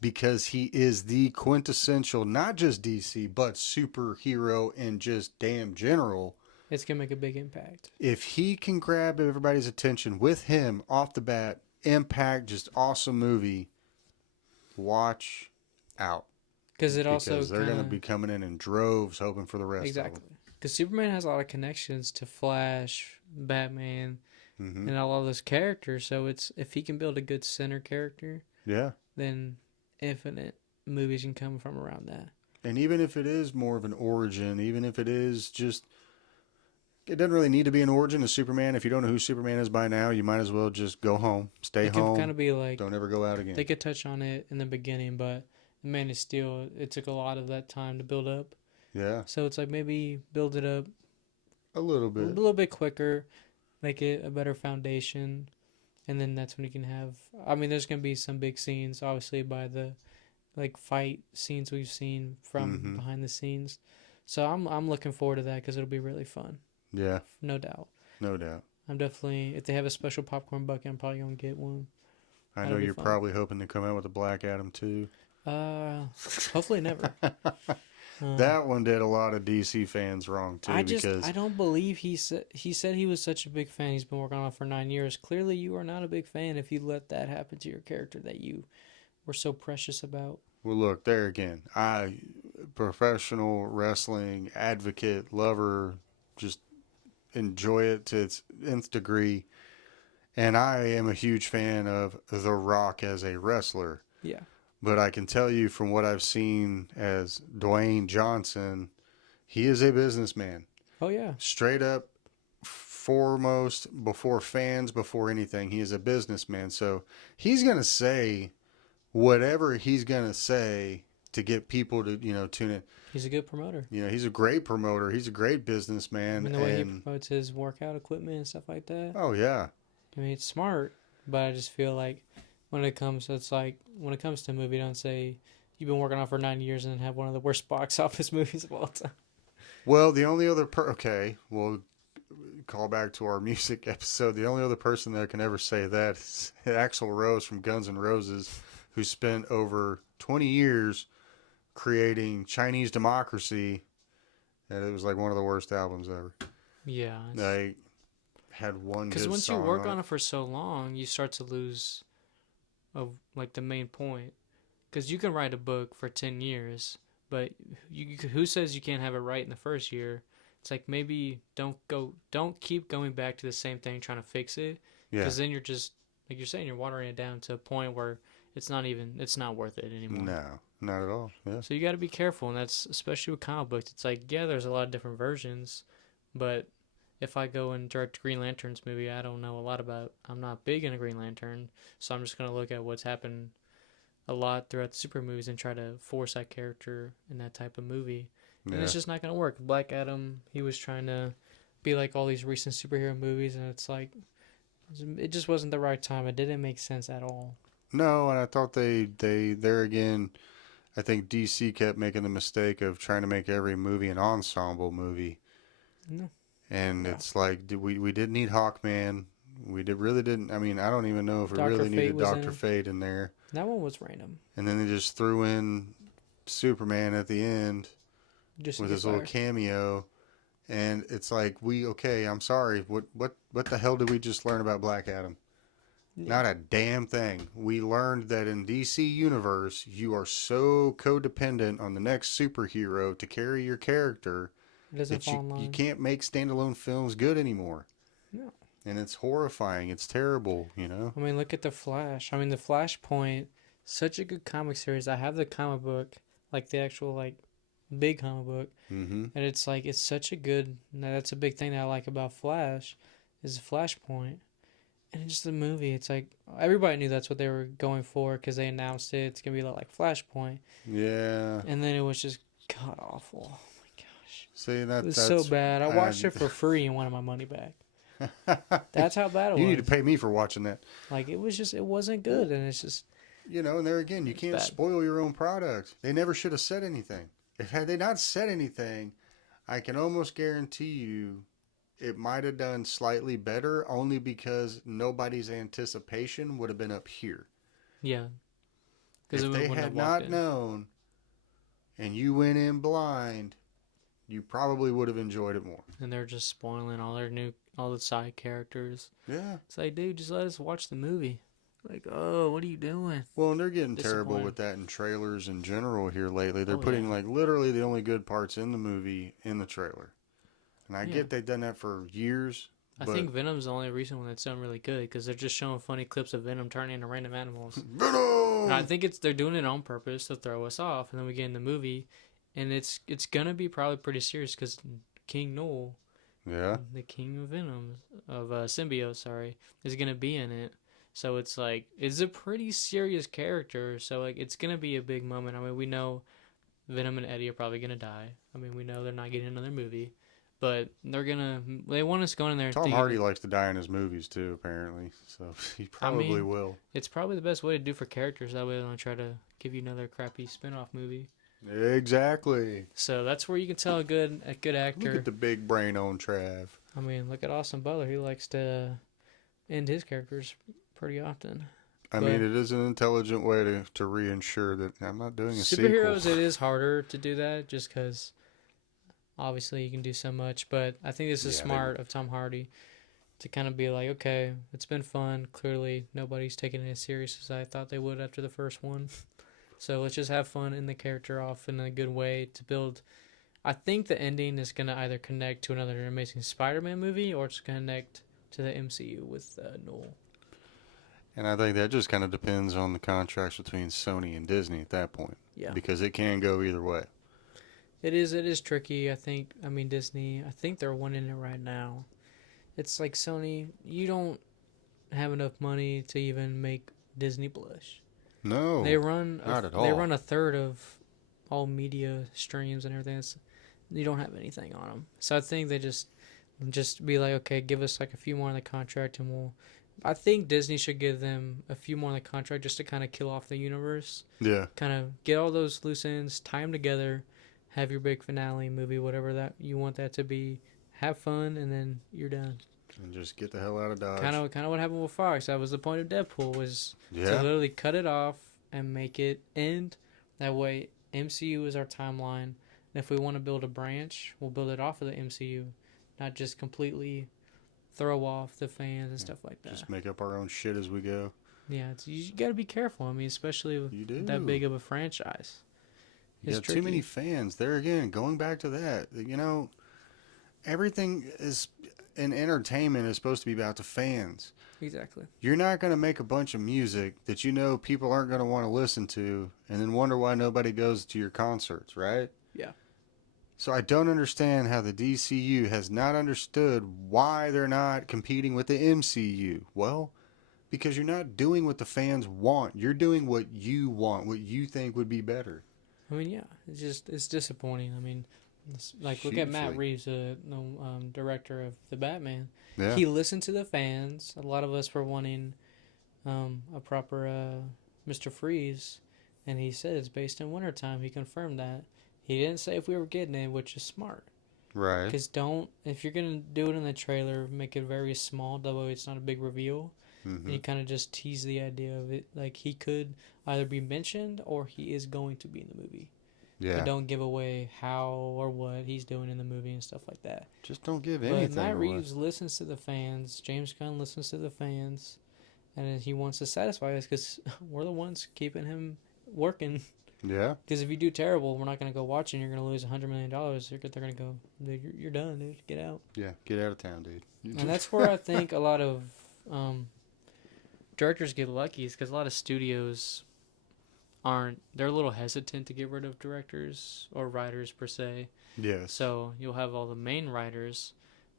because he is the quintessential, not just DC, but superhero and just damn general, it's going to make a big impact. if he can grab everybody's attention with him off the bat, impact, just awesome movie, watch out. Because they're going to be coming in droves hoping for the rest of them. Exactly. Because Superman has a lot of connections to Flash, Batman, Mm-hmm. and all of those characters. So it's if he can build a good center character, then infinite movies can come from around that. And even if it is more of an origin, even if it is just, it doesn't really need to be an origin of Superman. If you don't know who Superman is by now, you might as well just go home, stay It home. could kind of be like don't ever go out again. They could touch on it in the beginning, but the Man of Steel, it took a lot of that time to build up. Yeah. So it's like maybe build it up a little bit quicker, make it a better foundation, and then that's when you can have. I mean, there's gonna be some big scenes, obviously, by the fight scenes we've seen from behind the scenes. So I'm looking forward to that because it'll be really fun. Yeah. No doubt. No doubt. I'm definitely, if they have a special popcorn bucket, I'm probably gonna get one. I know you're probably hoping to come out with a Black Adam too. Hopefully never. That one did a lot of DC fans wrong too. I don't believe he said he was such a big fan. He's been working on it for 9 years. Clearly, you are not a big fan if you let that happen to your character that you were so precious about. Well, look there again. Professional wrestling advocate, lover, just enjoy it to its nth degree. And I am a huge fan of The Rock as a wrestler. Yeah. But I can tell you from what I've seen as Dwayne Johnson, he is a businessman. Oh yeah. Straight up, foremost, before fans, before anything, he is a businessman. So he's going to say whatever he's going to say to get people to, tune in. He's a good promoter. He's a great promoter. He's a great I businessman. mean, the way he promotes his workout equipment and stuff like that. Oh, yeah. I mean, it's smart, but I just feel like when it comes to a movie, don't say you've been working on for 9 years and have one of the worst box office movies of all time. Well, the only other okay, we'll call back to our music episode. The only other person that can ever say that is Axl Rose from Guns N' Roses, who spent over 20 years creating Chinese Democracy, and it was like one of the worst albums ever. Yeah. They had one good Because once you song work on on it. it for so long, you start to lose of like the main point. Because you can write a book for 10 years, but who says you can't have it right in the first year? It's like maybe don't keep going back to the same thing trying to fix it. Yeah. Because then you're just, like you're saying, you're watering it down to a point where it's not worth it anymore. No, not at all. Yeah. So you got to be careful, and that's especially with comic books. It's like, yeah, there's a lot of different versions, but if I go and direct a Green Lantern's movie, I don't know a lot about. I'm not big into Green Lantern, so I'm just gonna look at what's happened a lot throughout the super movies and try to force that character in that type of movie, and Yeah. it's just not gonna work. Black Adam, he was trying to be like all these recent superhero movies, and it's like it just wasn't the right time. It didn't make sense at all. No, and I thought they there again. I think DC kept making the mistake of trying to make every movie an ensemble movie. No. And Yeah. it's like we didn't need Hawkman. Really didn't. I mean, I don't even know if we Dr. really Fate needed was in Doctor it. Fate in there. That one was random. And then they just threw in Superman at the end Just with to get his little fired. cameo. And it's like I'm sorry. What the hell did we just learn about Black Adam? Yeah. Not a damn thing. We learned that in DC Universe, you are so codependent on the next superhero to carry your character It doesn't that fall in you line. can't make standalone films good anymore. No. And it's horrifying. It's terrible, I mean, look at The Flash. I mean, The Flashpoint, such a good comic series. I have the comic book, like the actual, like, big comic book. Mm-hmm. And it's like, it's such a good, that's a big thing that I like about Flash, is Flashpoint. And it's just the movie. It's like, everybody knew that's what they were going for because they announced it. It's going to be like Flashpoint. Yeah. And then it was just god awful. Oh my gosh. See, It that's was so bad. I watched it for free and wanted my money back. That's how bad it was. You need to pay me for watching that. Like, it wasn't good. And it's just, And there again, you can't bad. spoil your own product. They never should have said anything. Had they not said anything, I can almost guarantee you it might have done slightly better only because nobody's anticipation would have been up here. yeah. If they had not known and you went in blind, you probably would have enjoyed it more. And they're just spoiling all the side characters. Yeah. It's like, dude, just let us watch the movie. Like, oh, what are you doing? Well, and they're getting terrible Disappointing. with that in trailers in general here lately. They're Oh, putting yeah. like literally the only good parts in the movie in the trailer. And I Yeah. get they've done that for years. I but think Venom's the only recent one that's done really good because they're just showing funny clips of Venom turning into random animals. Venom! And I think they're doing it on purpose to throw us off, and then we get in the movie, and it's gonna be probably pretty serious because King Null, Yeah. the King of Venom of Symbiote, sorry, is gonna be in it. So it's like it's a pretty serious character. So like it's gonna be a big moment. I mean, we know Venom and Eddie are probably gonna die. I mean, we know they're not getting another movie, but they want us going in there. Tom thinking Hardy likes to die in his movies too, apparently. So he probably will. it's probably the best way to do for characters. That way they don't try to give you another crappy spin-off movie. Exactly. So that's where you can tell a good Look actor. at the big brain on Trav. I mean, look at Austin Butler. He likes to end his characters pretty often. I mean, it is an intelligent way to reinsure that I'm not doing a Superheroes, sequel. it is harder to do that just because obviously you can do so much. But I think this is smart of Tom Hardy to kind of be like, okay, it's been fun. Clearly, nobody's taking it as serious as I thought they would after the first one. So let's just have fun in the character off in a good way to build. I think the ending is going to either connect to another Amazing Spider-Man movie or it's going to connect to the MCU with Noel. And I think that just kind of depends on the contracts between Sony and Disney at that point. Yeah. Because it can go either way. It is tricky. I mean Disney, I think they're winning it right now. It's like Sony, you don't have enough money to even make Disney blush. No, not at all. They run a third of all media streams and everything. You don't have anything on them. So I think they just be like, okay, give us like a few more in the contract and we'll. I think Disney should give them a few more in the contract just to kind of kill off the universe. Yeah. Kind of get all those loose ends, tie them together, have your big finale movie, whatever that you want that to be. Have fun, and then you're done. And just get the hell out of Dodge. Kind of what happened with Fox. That was the point of Deadpool, was to Yeah. literally cut it off and make it end. That way, MCU is our timeline. And if we want to build a branch, we'll build it off of the MCU, not just completely throw off the fans and stuff like that. Just make up our own shit as we go. Yeah, you got to be careful. I mean, especially with You do. that big of a franchise. You got too many fans. There again, going back to that, you know, everything is in entertainment is supposed to be about the fans. Exactly. You're not going to make a bunch of music that you know people aren't going to want to listen to and then wonder why nobody goes to your concerts, right? Yeah. So I don't understand how the DCU has not understood why they're not competing with the MCU. Well, because you're not doing what the fans want. You're doing what you want, what you think would be better. I mean, yeah, it's disappointing. I mean, look at Matt Reeves, the director of the Batman. Yeah. He listened to the fans. A lot of us were wanting a proper Mr. Freeze, and he said it's based in wintertime. He confirmed that. He didn't say if we were getting it, which is smart. Right. Because if you're going to do it in the trailer, make it very small, that way it's not a big reveal. Mm-hmm. And you kind of just tease the idea of it. Like, he could either be mentioned or he is going to be in the movie. Yeah. But don't give away how or what he's doing in the movie and stuff like that. Just don't give anything But Matt away. Reeves listens to the fans. James Gunn listens to the fans. And he wants to satisfy us because we're the ones keeping him working. Yeah. Because if you do terrible, we're not going to go watch it and you're going to lose $100 million. They're going to go, dude, you're done, dude. Get out. Yeah. Get out of town, dude. And that's where I think a lot of directors get lucky, is because a lot of studios they're a little hesitant to get rid of directors or writers per se. Yes. So you'll have all the main writers,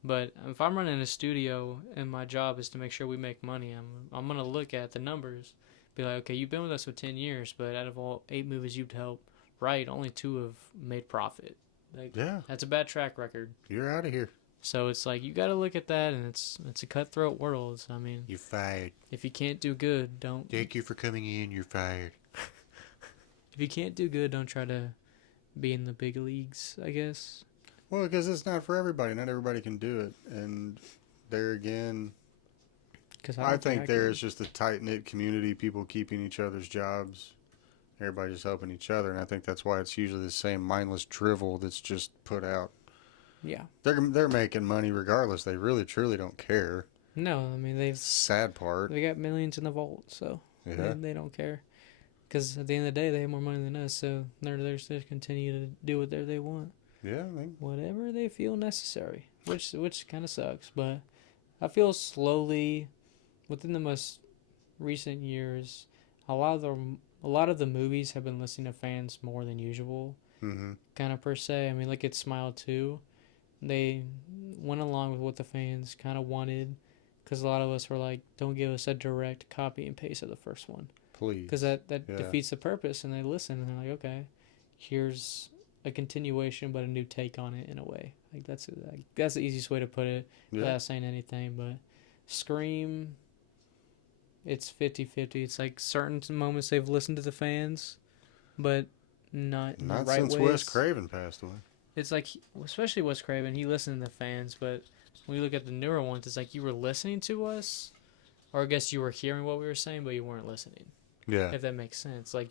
but if I'm running a studio and my job is to make sure we make money, I'm gonna look at the numbers, be like, okay, you've been with us for 10 years, but out of all 8 movies you've helped write, only 2 have made profit. Like, yeah. That's a bad track record. You're out of here. So it's like, you got to look at that, and it's a cutthroat world. So, I mean, you're fired. If you can't do good, don't. Thank you for coming in. You're fired. If you can't do good, don't try to be in the big leagues, I guess. Well, because it's not for everybody. Not everybody can do it. And there again, I think there's just a tight-knit community, people keeping each other's jobs. Everybody just helping each other. And I think that's why it's usually the same mindless drivel that's just put out. Yeah. They're making money regardless. They really, truly don't care. No, I mean, sad part. They got millions in the vault, so yeah. they don't care. Because at the end of the day, they have more money than us, so they're there to continue to do whatever they want. Yeah. Whatever they feel necessary, which kind of sucks. But I feel slowly, within the most recent years, a lot of the movies have been listening to fans more than usual. Mm-hmm. Kind of per se. I mean, look at Smile 2. They went along with what the fans kind of wanted, because a lot of us were like, don't give us a direct copy and paste of the first one. Please. Because that defeats the purpose, and they listen, and they're like, okay, here's a continuation, but a new take on it in a way. Like, that's the easiest way to put it without saying anything. But Scream, it's 50-50. It's like certain moments they've listened to the fans, but not in the right since ways. Wes Craven passed away. It's like, especially Wes Craven, he listened to the fans, but when you look at the newer ones, it's like you were listening to us, or I guess you were hearing what we were saying, but you weren't listening. Yeah. If that makes sense. Like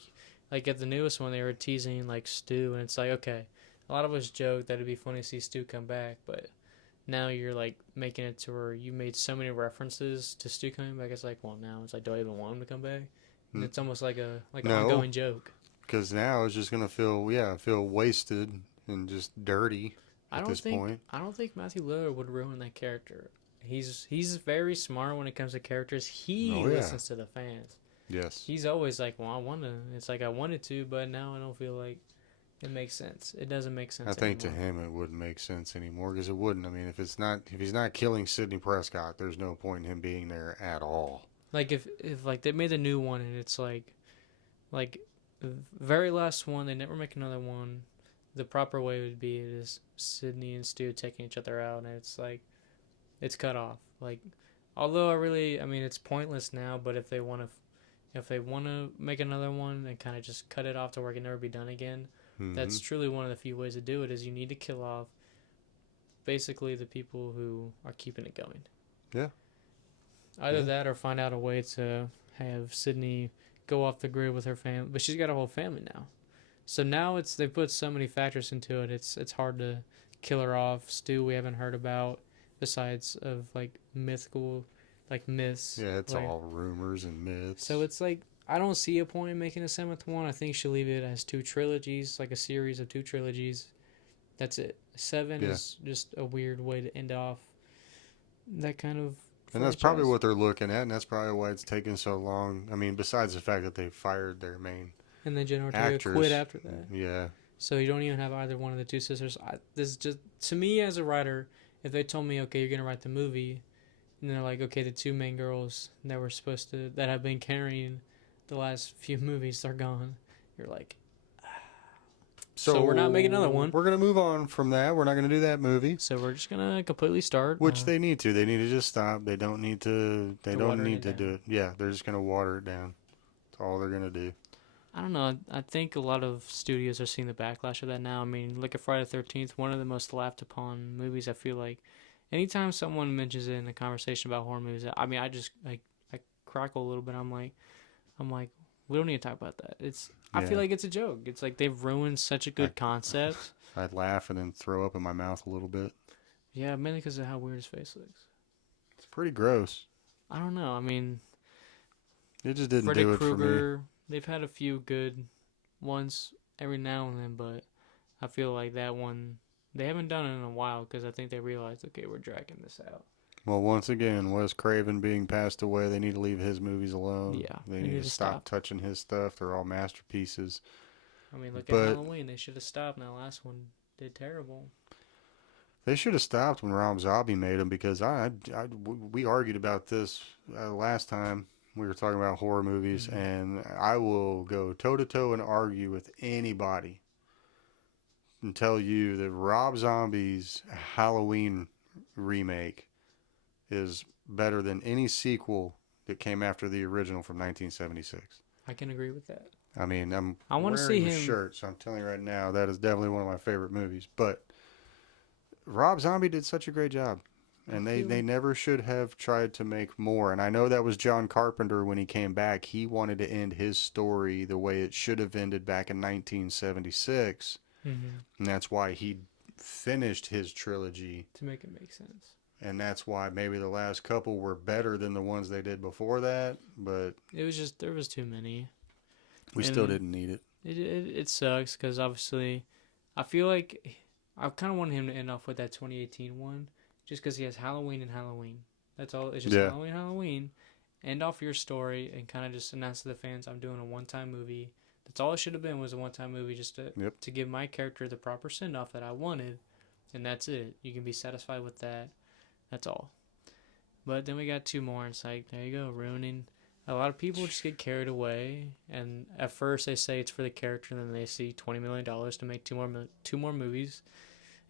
at the newest one, they were teasing like Stu, and it's like, okay, a lot of us joked that it'd be funny to see Stu come back, but now you're like making it to where you made so many references to Stu coming back. It's like, well, now it's like, do I even want him to come back? And it's almost like an ongoing joke. Because now it's just gonna feel wasted and just dirty at this point. I don't think Matthew Lillard would ruin that character he's very smart when it comes to characters. He Oh yeah. listens to the fans. Yes. He's always like, well, I want to. It's like I wanted to, but now I don't feel like it makes sense. It doesn't make I sense think to anymore. him it wouldn't make sense anymore because it wouldn't. I mean, if he's not killing Sidney Prescott, there's no point in him being there at all. Like if like they made a new one and it's like the very last one, they never make another one. The proper way would be it is Sydney and Stu taking each other out, and it's like it's cut off. Like, although I mean, it's pointless now. But if they want to make another one and kind of just cut it off to where it can never be done again, Mm-hmm. that's truly one of the few ways to do it. Is you need to kill off basically the people who are keeping it going. Yeah. Either Yeah. that or find out a way to have Sydney go off the grid with her family. But she's got a whole family now. So now they put so many factors into it. It's hard to kill her off. Stu we haven't heard about besides of like mythical like myths. Yeah, it's Like, all rumors and myths. so it's like I don't see a point in making a seventh one. I think she'll leave it as two trilogies, like a series of two trilogies. That's it. Seven is just a weird way to end off that kind of And that's probably franchise. what they're looking at, and that's probably why it's taken so long. I mean, besides the fact that they fired their main And then Jenna Ortega actress. quit after that. Yeah. So you don't even have either one of the two sisters. This is just to me as a writer. If they told me, okay, you're gonna write the movie, and they're like, okay, the two main girls that were supposed to that have been carrying the last few movies, they're gone. You're like, so we're not making another one. We're going to move on from that. We're not going to do that movie. So we're just gonna completely start. Which they need to. They need to just stop. They don't need to. They don't watering need it to do down. it. Yeah, they're just going to water it down. That's all they're going to do. I don't know. I think a lot of studios are seeing the backlash of that now. I mean, look at Friday the 13th, one of the most laughed upon movies. I feel like anytime someone mentions it in a conversation about horror movies, I mean, I crackle a little bit. I'm like, we don't need to talk about that. I feel Yeah. like it's a joke. It's like they've ruined such a good concept. I'd laugh and then throw up in my mouth a little bit. Yeah, mainly because of how weird his face looks. It's pretty gross. I don't know. I mean, It just didn't Freddy do it for me. Krueger, they've had a few good ones every now and then, but I feel like that one, they haven't done it in a while because I think they realized, okay, we're dragging this out. Well, once again, Wes Craven being passed away, they need to leave his movies alone. Yeah, They need to stop touching his stuff. They're all masterpieces. I mean, look But- at Halloween. They should have stopped. Now, last one did terrible. They should have stopped when Rob Zombie made them because we argued about this last time we were talking about horror movies, Mhm. and I will go toe to toe and argue with anybody and tell you that Rob Zombie's Halloween remake is better than any sequel that came after the original from 1976. I can agree with that. I mean, I wanna wearing see the him- shirt, so I'm telling you right now, that is definitely one of my favorite movies. But Rob Zombie did such a great job, and they never should have tried to make more. And I know that was John Carpenter when he came back. He wanted to end his story the way it should have ended back in 1976, Mm-hmm. and that's why he finished his trilogy. To make it make sense. And that's why maybe the last couple were better than the ones they did before that, but It was just, there was too many. we still didn't need it. It sucks because obviously, I feel like I kind of wanted him to end off with that 2018 one, just because he has Halloween and Halloween. That's all. It's just Yeah. Halloween. End off your story and kind of just announce to the fans, I'm doing a one-time movie. That's all it should have been, was a one-time movie, just to give my character the proper send-off that I wanted, and that's it. You can be satisfied with that. That's all. But then we got two more, and it's like, there you go, ruining. A lot of people just get carried away, and at first they say it's for the character, and then they see $20 million to make two more movies,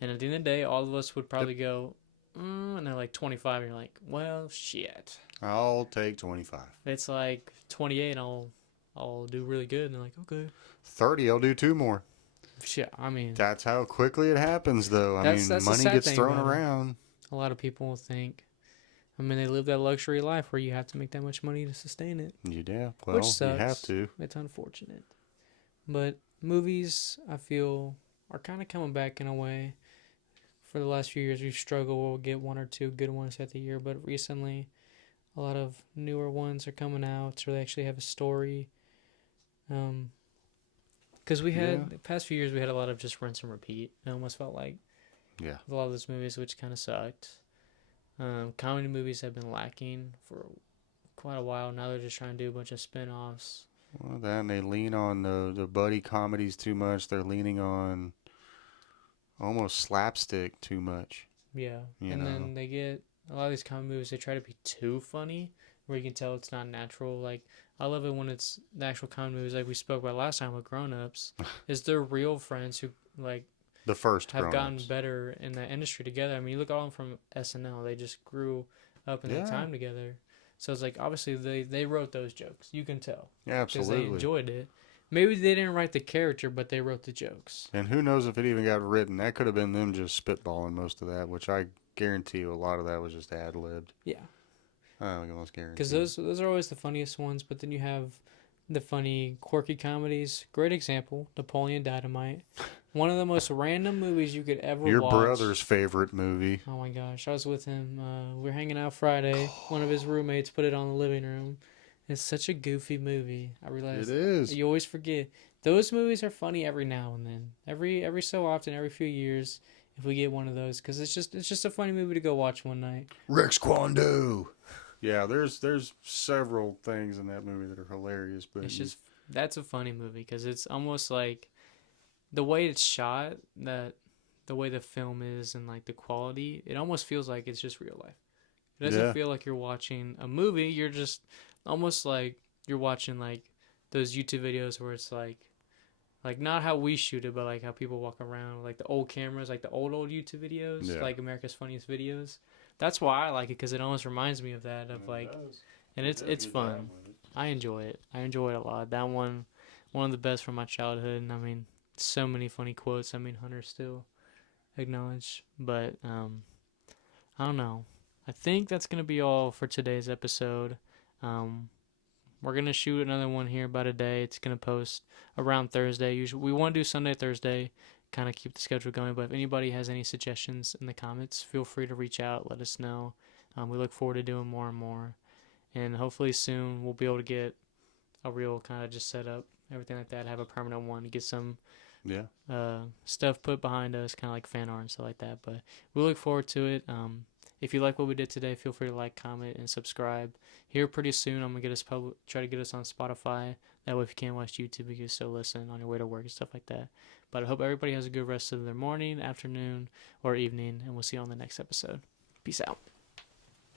and at the end of the day, all of us would probably go, and they're like 25, and you're like, well, shit. I'll take 25. It's like 28, I'll do really good, and they're like, okay. 30, I'll do two more. Shit, I mean, That's how quickly it happens, though. I That's mean, the money sad gets thing thrown about it. around. a lot of people will think, I mean, they live that luxury life where you have to make that much money to sustain it. Yeah, well, Which you sucks. have to. It's unfortunate. But movies, I feel, are kind of coming back in a way. For the last few years, we've struggled. We'll get one or two good ones at the year. But recently, a lot of newer ones are coming out. So they actually have a story. Because we had, the past few years, we had a lot of just rinse and repeat. It almost felt like Yeah. a lot of those movies, which kind of sucked. Comedy movies have been lacking for quite a while. Now they're just trying to do a bunch of spin-offs. Well, then they lean on the buddy comedies too much. They're leaning on almost slapstick too much. Yeah. You And know. then they get a lot of these comedy movies, they try to be too funny where you can tell it's not natural. Like, I love it when it's the actual comedy movies, like we spoke about last time with Grown Ups, is they're real friends who, like, The first have Grown gotten Ups. better in that industry together. I mean, you look at all them from SNL, they just grew up in that Yeah, time together. So it's like, obviously, they wrote those jokes. You can tell because they absolutely. enjoyed it. Maybe they didn't write the character, but they wrote the jokes. And who knows if it even got written? That could have been them just spitballing most of that, which I guarantee you a lot of that was just ad libbed. Yeah. I almost Because guarantee. those are always the funniest ones. But then you have the funny, quirky comedies. Great example, Napoleon Dynamite. One of the most random movies you could ever Your watch. brother's favorite movie. Oh my gosh, I was with him. We were hanging out Friday. One of his roommates put it on the living room. It's such a goofy movie. I It realized is. you always forget. Those movies are funny every now and then. Every so often, every few years, if we get one of those, because it's just a funny movie to go watch one night. Rex Kwando. Yeah, there's several things in that movie that are hilarious, but It's just that's a funny movie because it's almost like the way it's shot, that the way the film is and like the quality, it almost feels like it's just real life. It doesn't yeah, feel like you're watching a movie. You're just almost like you're watching like those YouTube videos where it's like not how we shoot it, but like how people walk around, like the old cameras, like the old YouTube videos, yeah. like America's Funniest Videos. That's why I like it because it almost reminds me of that, of It like, does. and It does a it's good job fun. with it. I enjoy it. I enjoy it a lot. That one of the best from my childhood. And I mean, so many funny quotes. I mean, Hunter still acknowledged, but I don't know. I think that's gonna be all for today's episode. Um, we're gonna shoot another one here about a day. It's gonna post around Thursday. Usually, we want to do Sunday, Thursday, kind of keep the schedule going. But if anybody has any suggestions in the comments, feel free to reach out. Let us know. We look forward to doing more and more, and hopefully soon we'll be able to get a real kind of just set up everything like that. Have a permanent one. Get some Yeah. stuff put behind us, kind of like fan art and stuff like that. But we look forward to it. If you like what we did today, feel free to like, comment, and subscribe. Here pretty soon, I'm gonna get us try to get us on Spotify. That way, if you can't watch YouTube, you can still listen on your way to work and stuff like that. But I hope everybody has a good rest of their morning, afternoon, or evening, and we'll see you on the next episode. Peace out.